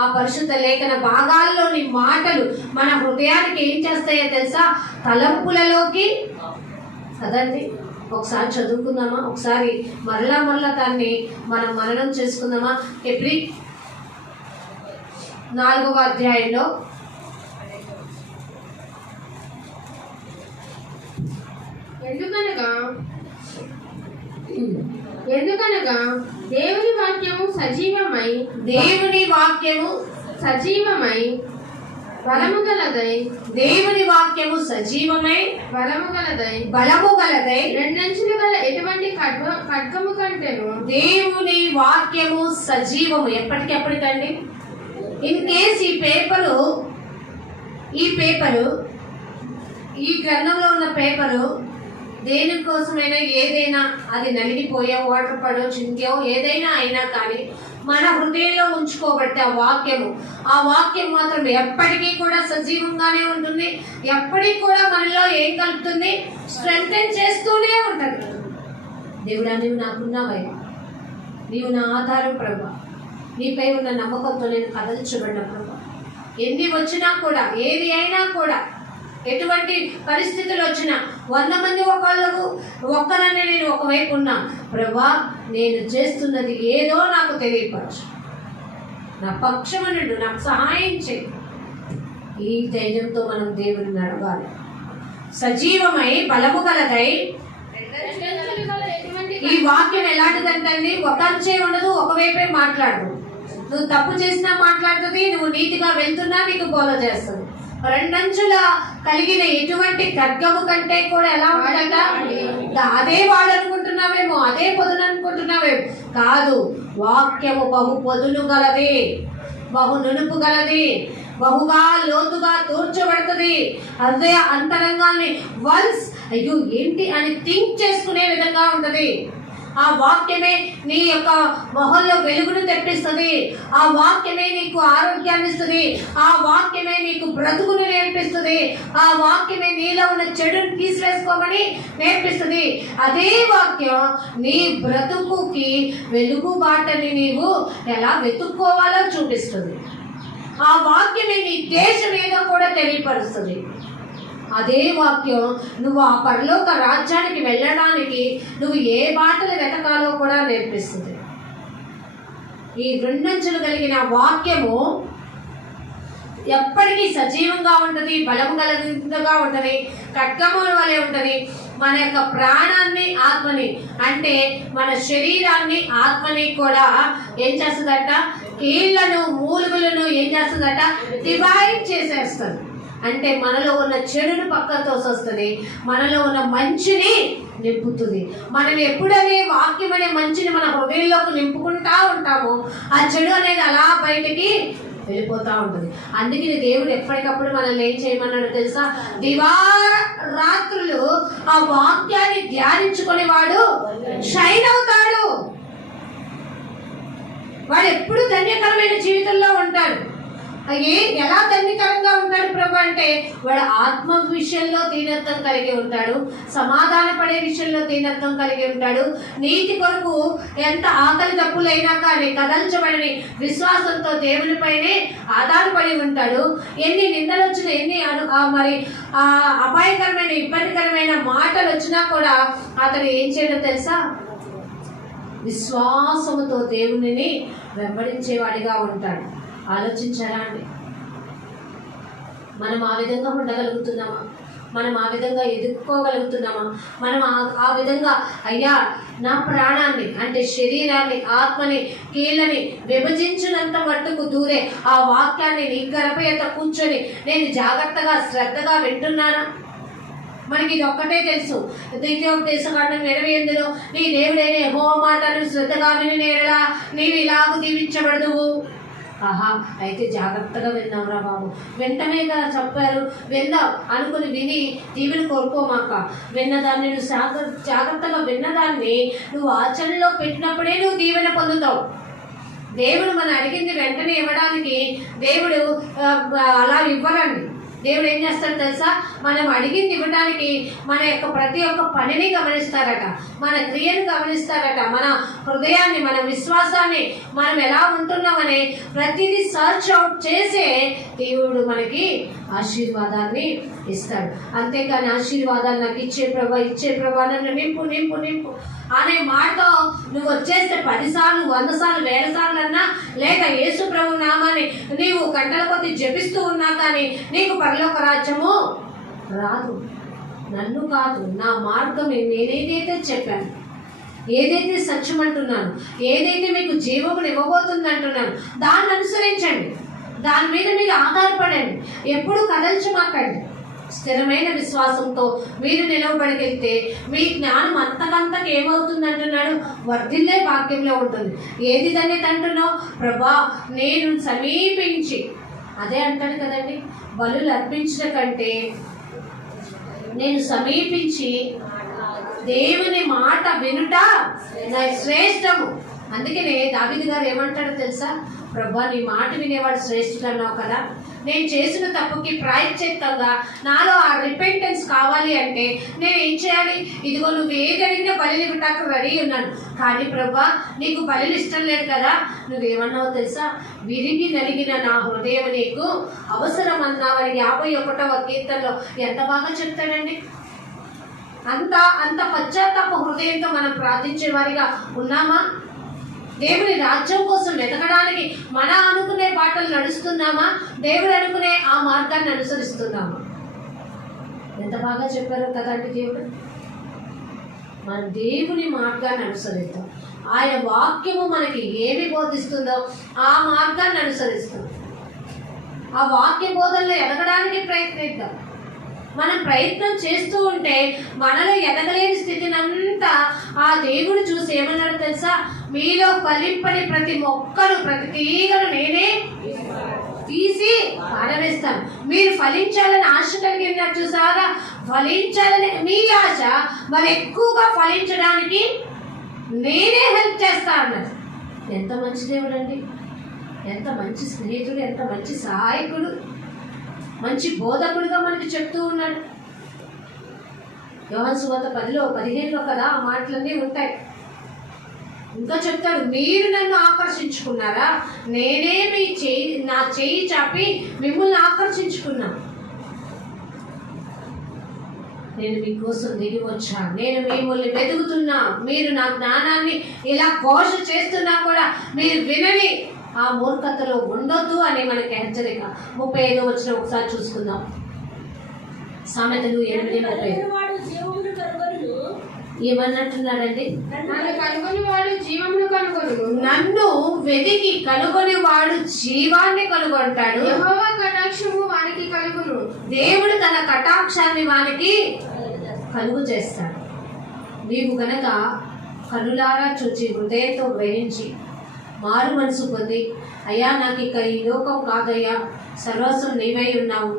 ఆ పరిశుద్ధ లేఖన భాగాల్లోని మాటలు మన హృదయానికి ఏం చేస్తాయో తెలుసా? తలంపులలోకి కదండి. ఒకసారి చదువుకుందామా? ఒకసారి మరలా దాన్ని మనం మననం చేసుకుందామా? ఎబ్రీ 4వ అధ్యాయంలో ఎందుకనగా దేవుని వాక్యము సజీవమై బలము గలదై, దేవుని వాక్యము సజీవమై బలము గలదై, రెండంచులు గల ఎటువంటి ఖడ్గము కంటేను. దేవుని వాక్యము సజీవము ఎప్పటికెప్పటికండి. ఇన్ కేస్ ఈ పేపరు ఈ గ్రంథంలో ఉన్న పేపరు దేనికోసమైనా ఏదైనా అది నలిగిపోయో, వాటర్ పడో, చిందో ఏదైనా అయినా కానీ మన హృదయంలో ఉంచుకోబట్టి ఆ వాక్యం మాత్రం ఎప్పటికీ కూడా సజీవంగానే ఉంటుంది. ఎప్పటికీ కూడా మనలో ఏం కలుపుతుంది? స్ట్రెంగ్థెన్ చేస్తూనే ఉంటుంది. దేవుడా, నీవు నాకున్నావయ్యా, నీవు నా ఆధారం ప్రభా, నీపై ఉన్న నమ్మకంతో నేను కదల్చబడిన ప్రభా. ఎన్ని వచ్చినా కూడా, ఏది అయినా కూడా, ఎటువంటి పరిస్థితులు వచ్చినా, 100 మంది ఒక్కరనే నేను ఒకవైపు ఉన్నా, ప్రభా నేను చేస్తున్నది ఏదో నాకు తెలియపరచు, నా పక్షము నుండి నాకు సహాయం చేయి. ఈ ధైర్యంతో మనం దేవుడిని అడగాలి. సజీవమై బలము గలదై, రెండంచులు గల ఎటువంటి ఈ వాక్యం ఎలాంటిదంటే ఒక అంచే ఉండదు, ఒకవైపే మాట్లాడదు. నువ్వు తప్పు చేసినా మాట్లాడుతుంది, నువ్వు నీతిగా వెళ్తున్నా నీకు బోధ చేస్తుంది. రెండంచుల కలిగిన ఎటువంటి ఖడ్గము కంటే కూడా ఎలా ఉంటుందట, అదే వాడు అనుకుంటున్నావేమో, అదే పొదును అనుకుంటున్నావేమో, కాదు. వాక్యము బహు పొదును గలది, బహు నునుపు గలది, బహుగా లోతుగా తూర్చబడుతుంది. అదే అంతరంగాల్ని వన్స్ అయ్యో ఏంటి అని థింక్ చేసుకునే విధంగా ఉంటుంది. ఆ వాక్యమే నీ యొక్క మొహంలో వెలుగును తెప్పిస్తుంది. ఆ వాక్యమే నీకు ఆరోగ్యాన్ని ఇస్తుంది. ఆ వాక్యమే నీకు బ్రతుకును నేర్పిస్తుంది. ఆ వాక్యమే నీలో ఉన్న చెడుని తీసివేసుకోమని నేర్పిస్తుంది. అదే వాక్యం నీ బ్రతుకుకి వెలుగు బాటని నీవు ఎలా వెతుక్కోవాలో చూపిస్తుంది. ఆ వాక్యమే నీ దేశం ఏదో కూడా తెలియపరుస్తుంది. అదే వాక్యం నువ్వు ఆ పరలోక రాజ్యానికి వెళ్ళడానికి నువ్వు ఏ బాటలు వెతకాలో కూడా నేర్పిస్తుంది. ఈ రెండంచులు కలిగిన వాక్యము ఎప్పటికీ సజీవంగా ఉంటుంది, బలం కలిగినగా ఉంటుంది, ఖడ్గముల వలె ఉంటుంది. మన యొక్క ప్రాణాన్ని, ఆత్మని, అంటే మన శరీరాన్ని, ఆత్మని కూడా ఏం చేస్తుందట, కీళ్లను మూలుగులను ఏం చేస్తుందట, డివైడ్ చేసేస్తుంది. అంటే మనలో ఉన్న చెడును పక్కన తోసొస్తుంది, మనలో ఉన్న మంచిని నింపుతుంది. మనం ఎప్పుడనే వాక్యం అనే మంచిని మన హృదయంలోకి నింపుకుంటా ఉంటామో ఆ చెడు అనేది అలా బయటికి వెళ్ళిపోతూ ఉంటుంది. అందుకని దేవుడు ఎప్పటికప్పుడు మనల్ని ఏం చేయమన్నాడు తెలుసా, దివారాత్రులు ఆ వాక్యాన్ని ధ్యానించుకునే వాడు షైన్ అవుతాడు. వాడు ఎప్పుడు ధన్యకరమైన జీవితంలో ఉంటాడు. ఎలా ధన్యకరంగా ఉంటాడు ప్రభు అంటే, వాడు ఆత్మ విషయంలో దీనత్వం కలిగి ఉంటాడు, సమాధాన పడే విషయంలో దీనత్వం కలిగి ఉంటాడు, నీతి కొరకు ఎంత ఆకలి తప్పులైనా కానీ కదల్చబడని విశ్వాసంతో దేవునిపైనే ఆధారపడి ఉంటాడు. ఎన్ని నిందలు వచ్చినా, ఎన్ని మరి అపాయకరమైన ఇబ్బందికరమైన మాటలు వచ్చినా కూడా అతను ఏం చేయడం తెలుసా, విశ్వాసముతో దేవునిని వెంబడించేవాడిగా ఉంటాడు. ఆలోచించారా అండి? మనం ఆ విధంగా ఉండగలుగుతున్నామా? మనం ఆ విధంగా ఎదుర్కోగలుగుతున్నామా? మనం ఆ విధంగా అయ్యా నా ప్రాణాన్ని, అంటే శరీరాన్ని, ఆత్మని, కీళ్ళని విభజించినంత మట్టుకు దూరే ఆ వాక్యాన్ని నీ గడప కూర్చొని నేను జాగ్రత్తగా శ్రద్ధగా వింటున్నానా? మనకి ఇది ఒక్కటే తెలుసు, ద్వితీయోపదేశకాండం 28లో నీ దేవుడైన యెహోవా మాటను శ్రద్ధగా విని నేరలా నీవు ఇలాగ దీవించబడదువు. ఆహా, అయితే జాగ్రత్తగా విన్నావురా బాబు, వెంటనే కదా చెప్పారు, విందాం అనుకుని విని దీవెని కోరుకోమాక. విన్నదాన్ని నువ్వు జాగ్రత్తగా విన్నదాన్ని నువ్వు ఆచరణలో పెట్టినప్పుడే నువ్వు దీవెన పొందుతావు. దేవుడు మనం అడిగింది వెంటనే ఇవ్వడానికి దేవుడు అలా ఇవ్వరండి. దేవుడు ఏం చేస్తాడు తెలుసా, మనం అడిగింది ఇవ్వడానికి మన యొక్క ప్రతి ఒక్క పనిని గమనిస్తారట, మన క్రియను గమనిస్తారట, మన హృదయాన్ని, మన విశ్వాసాన్ని, మనం ఎలా ఉంటున్నామని ప్రతిదీ సర్చ్ అవుట్ చేసే దేవుడు మనకి ఆశీర్వాదాన్ని ఇస్తాడు. అంతేకాని ఆశీర్వాదాలు నాకు ఇచ్చే ప్రభా నన్ను నింపు నింపు నింపు అనే మాటతో నువ్వు వచ్చేస్తే 10 సార్లు 100 సార్లు 1000 సార్లు అన్నా, లేక యేసు ప్రభు నామాన్ని నీవు గంటల కొద్ది జపిస్తూ ఉన్నా కానీ నీకు పరలోక రాజ్యము రాదు. నన్ను కాదు, నా మార్గం నేనేదైతే చెప్పాను, ఏదైతే సత్యం అంటున్నాను, ఏదైతే మీకు జీవమును ఇవ్వబోతుంది అంటున్నాను, దాన్ని అనుసరించండి. దాని మీద మీరు ఆధారపడండి. ఎప్పుడు కదల్చమాకండి. స్థిరమైన విశ్వాసంతో మీరు నిలవబడికెళ్తే మీ జ్ఞానం అంతకంతకు ఏమవుతుంది అంటున్నాడు, వర్ధిల్లే భాగ్యంలో ఉంటుంది. ఏది ధన్యత అంటున్నావు ప్రభా, నేను సమీపించి, అదే అంటాడు కదండి, బలులు అర్పించడం కంటే నేను సమీపించి దేవుని మాట వినుట శ్రేష్టము. అందుకనే దావీదు గారు ఏమంటాడో తెలుసా, ప్రభా నీ మాట వినేవాడు శ్రేష్ఠుడు అన్నావు కదా, నేను చేసిన తప్పుకి ప్రాయశ్చిత్తంగా నాలో ఆ రిపెంటెన్స్ కావాలి అంటే నేను ఏం చేయాలి? ఇదిగో నువ్వు ఏది అడిగినా బలిని ఇవ్వటానికి రెడీ ఉన్నాను, కానీ ప్రభా నీకు బలిని ఇష్టం లేదు కదా. నువ్వేమన్నావు తెలుసా, విరిగి నలిగిన నా హృదయం నీకు అవసరం అన్నావని 51వ కీర్తనలో ఎంత బాగా చెప్తాడండి. అంత పశ్చాత్తాప హృదయంతో మనం ప్రార్థించే వారిగా ఉన్నామా? దేవుని రాజ్యం కోసం వెతకడానికి మన అనుకునే బాటలు నడుస్తున్నామా, దేవుడు అనుకునే ఆ మార్గాన్ని అనుసరిస్తున్నామా? ఎంత బాగా చెప్పారు కదండి దేవుడు. మన దేవుని మార్గాన్ని అనుసరిస్తాం. ఆయన వాక్యము మనకి ఏమి బోధిస్తుందో ఆ మార్గాన్ని అనుసరిస్తాం. ఆ వాక్య బోధనలో ఎదగడానికి ప్రయత్నిద్దాం. మనం ప్రయత్నం చేస్తూ ఉంటే మనలో ఎదగలేని స్థితినంతా ఆ దేవుడు చూసి ఏమన్నాడు తెలుసా? మీలో ఫలింపని ప్రతి మొక్కలు, ప్రతి తీగలు నేనే తీసి పారవేస్తాను. మీరు ఫలించాలని ఆశ కలిగినారు చూసారా? ఫలించాలని మీ ఆశ మరి ఎక్కువగా ఫలించడానికి నేనే హెల్ప్ చేస్తా అన్నారు. ఎంత మంచి దేవుడు అండి, ఎంత మంచి స్నేహితుడు, ఎంత మంచి సహాయకుడు, మంచి బోధకుడుగా మనకి చెప్తూ ఉన్నాడు. యోహాను సువార్త 10:15 కదా ఆ మాటలన్నీ ఉంటాయి. ఇంకా చెప్తాడు, మీరు నన్ను ఆకర్షించుకున్నారా, నేనే నా చేయి చాపి మిమ్మల్ని ఆకర్షించుకున్నా. నేను మీకోసం దిగి వచ్చా, నేను మిమ్మల్ని వెతుకుతున్నా. మీరు నా జ్ఞానాన్ని ఇలా ఘోష చేస్తున్నా కూడా మీరు వినని ఆ మూర్ఖతలో ఉండొద్దు అని మనకి హెచ్చరిక. 35 వచ్చిన ఒకసారి చూసుకుందాం. సామెతలు 8:35 ఏమన్నట్టున్నాడండి? నన్ను కనుగొని వాడు జీవమును కనుగొను. నన్ను వెతికి కనుగొని వాడు జీవాన్ని కనుగొంటాడు. యెహోవా కటాక్షము వానికి కలుగును. దేవుడు తన కటాక్షాన్ని వానికి కలుగు చేస్తాడు. నీవు గనక కనులారా చూచి హృదయంతో గ్రహించి మారు మనసు పొంది, అయ్యా నాకు ఇక ఈ లోకం కాదయ్యా, సర్వస్వం నీవై ఉన్నావు,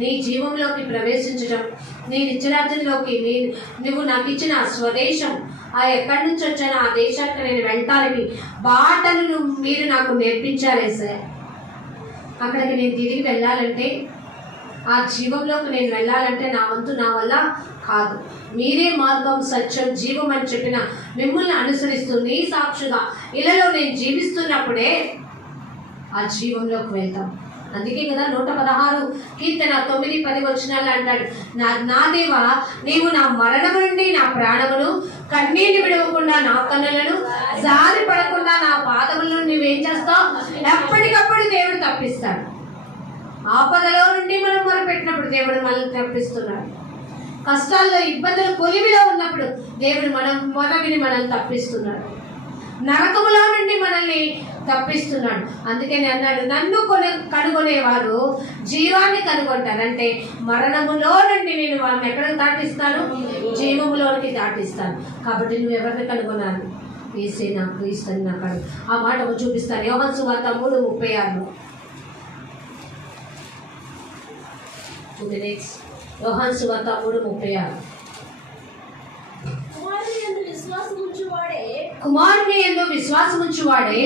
నీ జీవంలోకి ప్రవేశించడం, నీ నిత్యరాజ్యంలోకి నువ్వు నాకు ఇచ్చిన స్వదేశం, ఆ ఎక్కడి నుంచి వచ్చానో ఆ దేశానికి నేను వెళ్ళటానికి బాటలను మీరు నాకు నేర్పించారే సార్. అక్కడికి నేను తిరిగి వెళ్ళాలంటే, ఆ జీవంలోకి నేను వెళ్ళాలంటే నా వంతు నా వల్ల కాదు. మీరే మార్గం, సత్యం, జీవం అని చెప్పిన మిమ్మల్ని అనుసరిస్తూ నీ సాక్షిగా ఇళ్ళలో నేను జీవిస్తున్నప్పుడే ఆ జీవంలోకి వెళ్తాం. అందుకే కదా 116 కీర్తన 9-10 వచనాలు అంటాడు, నా దేవా నీవు నా మరణము నుండి నా ప్రాణమును, కన్నీటి విడవకుండా నా కన్నులను, జారి పడకుండా నా పాదములను నువ్వేం చేస్తావు? ఎప్పటికప్పుడు దేవుడు తప్పిస్తాడు. ఆపదలో నుండి మనం మొరపెట్టినప్పుడు దేవుడు మనల్ని తప్పిస్తున్నాడు. కష్టాల్లో, ఇబ్బందులు, కొలిమిలో ఉన్నప్పుడు దేవుడు మొర విని మనల్ని తప్పిస్తున్నాడు. నరకములో నుండి మనల్ని తప్పిస్తున్నాడు. అందుకని అన్నాడు, నన్ను కనుగొనేవారు జీవాన్ని కనుగొంటారు. అంటే మరణములో నుండి నేను వాళ్ళని ఎక్కడికి దాటిస్తాను? జీవములోనికి దాటిస్తాను. కాబట్టి నువ్వు ఎవరిని కనుగొనాలి? ఏసే నాకు క్రీస్తుని నాకు ఆ మాట చూపిస్తాను. యోహాను సువార్త 3:36 యోహాను సువార్త 3:36 కుమారుని యందు విశ్వాసముంచువాడే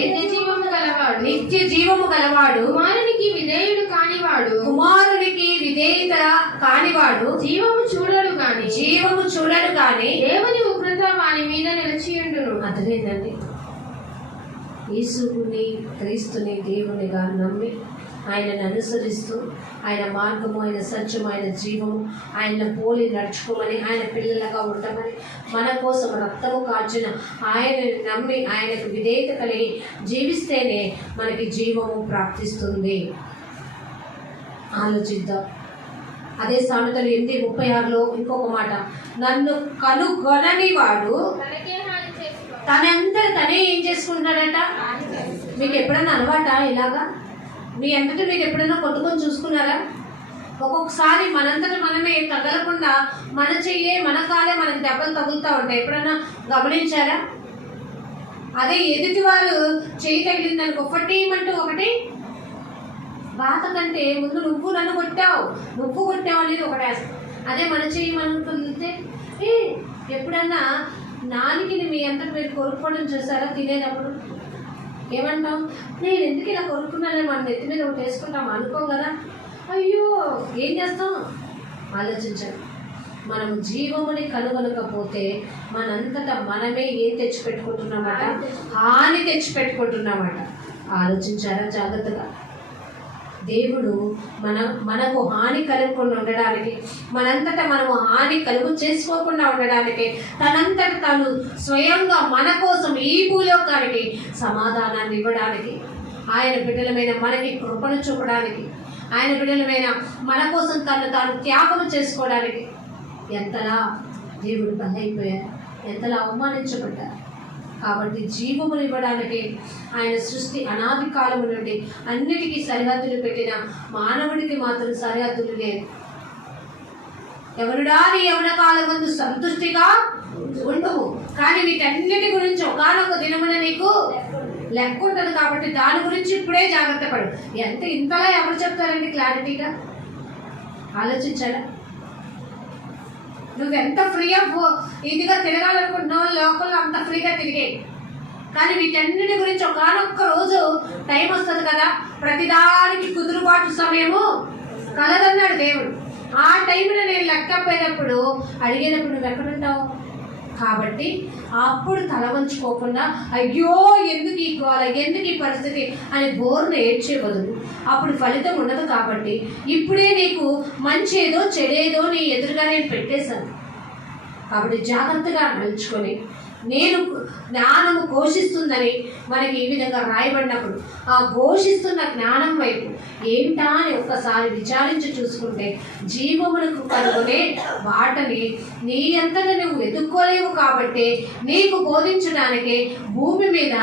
నిత్య జీవము గలవాడు. కుమారునికి విధేయుడు విధేయత కానివాడు జీవము చూడడు కాని దేవుని ఉగ్రత వాని మీద నిలిచియుండును. అదేనండి, యేసుని క్రీస్తుని దేవునిగా నమ్మి ఆయనను అనుసరిస్తూ ఆయన మార్గము, ఆయన సత్యము, ఆయన జీవము, ఆయన పోలి నడుచుకోమని, ఆయన పిల్లలుగా ఉండమని, మన కోసం రక్తము కార్చిన ఆయనని నమ్మి ఆయనకు విధేయత కలిగి జీవిస్తేనే మనకి జీవము ప్రాప్తిస్తుంది. ఆలోచిద్దాం. అదే సామెతలు 8:36 ఇంకొక మాట, నన్ను కనుగొనని వాడు తనంతా తనే ఏం చేసుకుంటాడట? మీకు ఎప్పుడైనా అలవాటా ఇలాగా? మీ అంతటా మీరు ఎప్పుడైనా కొట్టుకొని చూసుకున్నారా? ఒక్కొక్కసారి మనంతట మనమే తగలకుండా మన చెయ్యే, మన కాలే మనకి దెబ్బలు తగులుతూ ఉంటాయి. ఎప్పుడైనా గమనించారా? అదే ఎదుటి వారు చెయ్యి తగిలిందనుకో, ఒకటి బాధ కంటే ముందు నువ్వు నన్ను కొట్టావు అనేది ఒకటేస్తాం. అదే మన చెయ్యి మనం తగిలితే ఎప్పుడన్నా నానికి మీ అంతటా మీరు కోరుకోవడం చూసారా? తినేటప్పుడు ఏమంటాం? నేను ఎందుకు ఇలా కొనుక్కున్నానే, మన నెత్తి మీద ఒకటి వేసుకుంటాం అనుకోం కదా. అయ్యో ఏం చేస్తాం? ఆలోచించండి. మనం జీవముని కనుగొనకపోతే మనంతటా మనమే ఏం తెచ్చిపెట్టుకుంటున్నామట? హాని తెచ్చిపెట్టుకుంటున్నామట. ఆలోచించారా జాగ్రత్తగా? దేవుడు మనకు హాని కలగకుండా ఉండడానికి, మనంతటా మనము హాని కలుగు చేసుకోకుండా ఉండడానికి, తనంతట తాను స్వయంగా మన కోసం ఈ భూలోకానికి సమాధానాన్ని ఇవ్వడానికి, ఆయన బిడ్డలమైన మనకి కృపను చూపడానికి, ఆయన బిడ్డలమైన మన కోసం తాను త్యాగం చేసుకోవడానికి ఎంతలా దేవుడు బలైపోయారు, ఎంతలా అవమానించబడ్డారు. కాబట్టి జీవములు ఇవ్వడానికి ఆయన సృష్టి అనాది కాలము నుండి అన్నిటికీ సరిహద్దులు పెట్టిన మానవుడికి మాత్రం సరిహద్దులు లేదు. ఎవరుడా నీ యవ్వన కాలమందు సంతుష్టిగా ఉండవు, కానీ వీటన్నిటి గురించి ఒకానొక దినమున నీకు లెక్క ఉంటుంది. కాబట్టి దాని గురించి ఇప్పుడే జాగ్రత్త పడు. ఇంతలా ఎవరు చెప్తారండి క్లారిటీగా? ఆలోచించారా? నువ్వెంత ఫ్రీగా ఇదిగా తిరగాలనుకుంటున్నావు, లోకల్లో అంత ఫ్రీగా తిరిగాయి. కానీ వీటన్నిటి గురించి ఒకానొక్క రోజు టైం వస్తుంది కదా, ప్రతిదానికి కుదురుబాటు సమయము కలదన్నాడు దేవుడు. ఆ టైంలో నేను లెక్కపోయినప్పుడు అడిగినప్పుడు నువ్వు ఎక్కడుంటావు? కాబట్టి అప్పుడు తల వంచుకోకుండా అయ్యో ఎందుకు ఈ గోల, ఎందుకు ఈ పరిస్థితి అని బోర్ను ఏడ్చే బదులు అప్పుడు ఫలితం ఉండదు. కాబట్టి ఇప్పుడే నీకు మంచేదో చెడేదో నీ ఎదురుగా నేను పెట్టేశాను. కాబట్టి జాగ్రత్తగా నడుచుకొని, నేను జ్ఞానము ఘోషిస్తుందని మనకి ఈ విధంగా రాయబడినప్పుడు ఆ ఘోషిస్తున్న జ్ఞానం వైపు ఏంటా అని ఒక్కసారి విచారించి చూసుకుంటే జీవములకు కనుగొనే వాటని నీ అంతటా నువ్వు వెతుక్కోలేవు. కాబట్టి నీకు బోధించడానికి భూమి మీద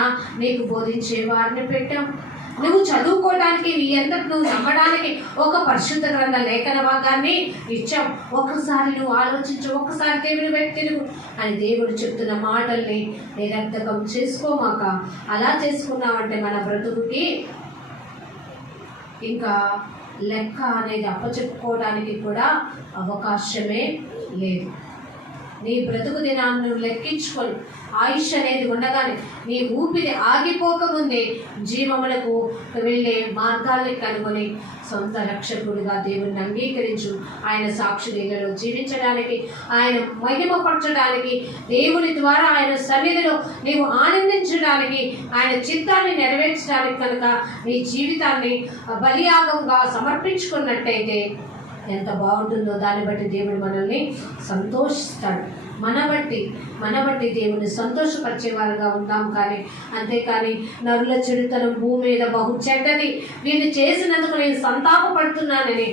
నీకు బోధించే వారిని పెట్టాం. నువ్వు చదువుకోవడానికి నీ అంతట నువ్వు నమ్మడానికి ఒక పరిశుద్ధ గ్రంథ లేఖన భాగాన్ని ఇచ్చాం. ఒక్కసారి నువ్వు ఆలోచించు, ఒక్కసారి దేవుని వైపు తిరుగు అని దేవుడు చెప్తున్న మాటల్ని నిరర్థకం చేసుకోమాక. అలా చేసుకున్నామంటే మన బ్రతుకుకి ఇంకా లెక్క అనేది అప్పచెప్పుకోవడానికి కూడా అవకాశమే లేదు. నీ బ్రతుకు దినాన్ని నువ్వు లెక్కించుకొని ఆయుష్ అనేది ఉండగానే నీ ఊపిరి ఆగిపోకముందే జీవములకు వెళ్ళే మార్గాల్ని కనుగొని సొంత రక్షకుడిగా దేవుణ్ణి అంగీకరించు. ఆయన సాక్షులలో జీవించడానికి, ఆయన మహిమపరచడానికి, దేవుని ద్వారా ఆయన సన్నిధిలో నీవు ఆనందించడానికి, ఆయన చిత్తాన్ని నెరవేర్చడానికి కనుక నీ జీవితాన్ని బలియాగంగా సమర్పించుకున్నట్టయితే ఎంత బాగుంటుందో. దాన్ని బట్టి దేవుడు మనల్ని సంతోషిస్తాడు. మన బట్టి దేవుని సంతోషపరిచేవారుగా ఉంటాం. కానీ అంతేకాని నరుల చెడుతనం భూమి మీద బహు చెడ్డది, వీళ్ళు చేసినందుకు నేను సంతాపపడుతున్నానని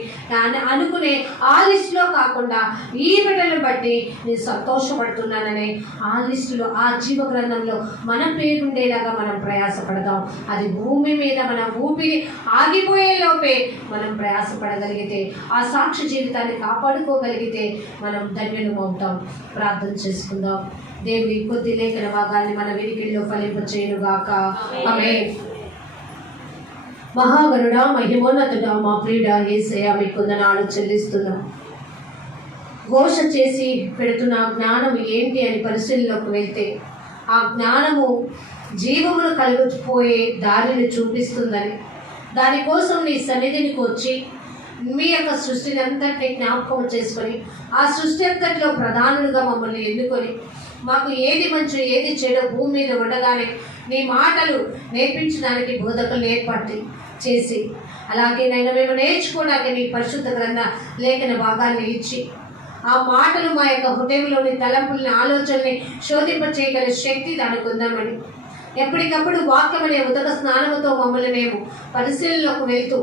అనుకునే ఆ లిస్టులో కాకుండా ఈ బిడ్డలను బట్టి నేను సంతోషపడుతున్నానని ఆ లిస్టులో, ఆ జీవ గ్రంథంలో మన పేరుండేలాగా మనం ప్రయాసపడదాం. అది భూమి మీద మన ఊపిరి ఆగిపోయే లోపే మనం ప్రయాసపడగలిగితే, ఆ సాక్షి జీవితాన్ని కాపాడుకోగలిగితే మనం ధన్యులం అవుతాం. ప్రార్థన చేసుకుందాం. దేవుడి కొద్ది లేఖన భాగాన్ని మన వినికిడిలో ఫలింపచేయునుగాక. ఆమేన్. మహాగరుడా, మహిమోన్నతుడా, మా ప్రియుడా యేసయ్యా, మీకు వందనాలు చెల్లిస్తున్నాం. ఘోష చేసి పెడుతున్న జ్ఞానం ఏంటి అని పరిశీలనలోకి వెళ్తే ఆ జ్ఞానము జీవమును కలిగిపోయే దారిని చూపిస్తుందని, దానికోసం నీ సన్నిధికి వచ్చి మీ యొక్క సృష్టిని అంతటిని జ్ఞాపకం చేసుకొని ఆ సృష్టి అంతటిలో ప్రధానులుగా మమ్మల్ని ఎన్నుకొని మాకు ఏది మంచి ఏది చెడు భూమి మీద ఉండగానే నీ మాటలు నేర్పించడానికి బోధకులు ఏర్పాటు చేసి, అలాగే నేను మేము నేర్చుకోవడానికి నీ పరిశుద్ధ గ్రంథ లేఖన భాగాన్ని ఇచ్చి ఆ మాటలు మా యొక్క హృదయంలోని తలంపుల్ని, ఆలోచనల్ని శోధింప చేయగల శక్తి దానికి ఉందామని ఎప్పటికప్పుడు వాక్యం అనే ఉదక స్నానముతో మమ్మల్ని మేము పరిశీలనలోకి వెళ్తూ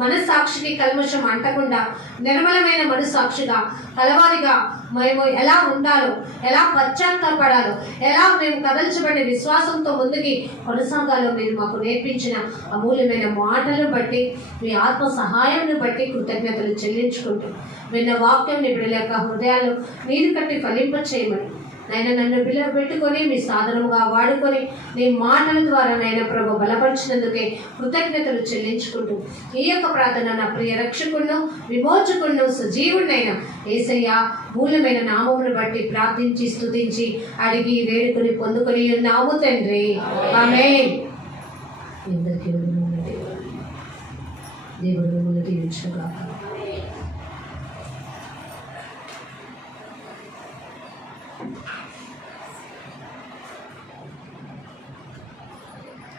మనస్సాక్షికి కల్మషం అంటకుండా నిర్మలమైన మనస్సాక్షిగా కలవారిగా మేము ఎలా ఉండాలో, ఎలా పశ్చాత్తాపడాలో, ఎలా మేము కదల్చబడే విశ్వాసంతో ముందుకి కొనసాగాలో మీరు మాకు నేర్పించిన అమూల్యమైన మాటలను బట్టి, మీ ఆత్మ సహాయాన్ని బట్టి కృతజ్ఞతలు చెల్లించుకుంటూ విన్న వాక్యం నీ బిడ్డల యొక్క హృదయాలు నీరు కట్టి ఫలింప చేయమని నైనా నన్ను పిల్లలు పెట్టుకొని మీ సాధనముగా వాడుకొని నీ మాటల ద్వారా నైనా ప్రభు బలపరిచినందుకే కృతజ్ఞతలు చెల్లించుకుంటూ ఈ యొక్క ప్రార్థన నా ప్రియ రక్షకులను, విమోచకులను, సజీవుడినైనా యేసయ్య మూలమైన నామమును బట్టి ప్రార్థించి స్తుతించి అడిగి వేడుకొని పొందుకొని ఉన్నాము తండ్రి. ఆమేన్. దేవుడు మిమ్మల్ని దీవించుగాక.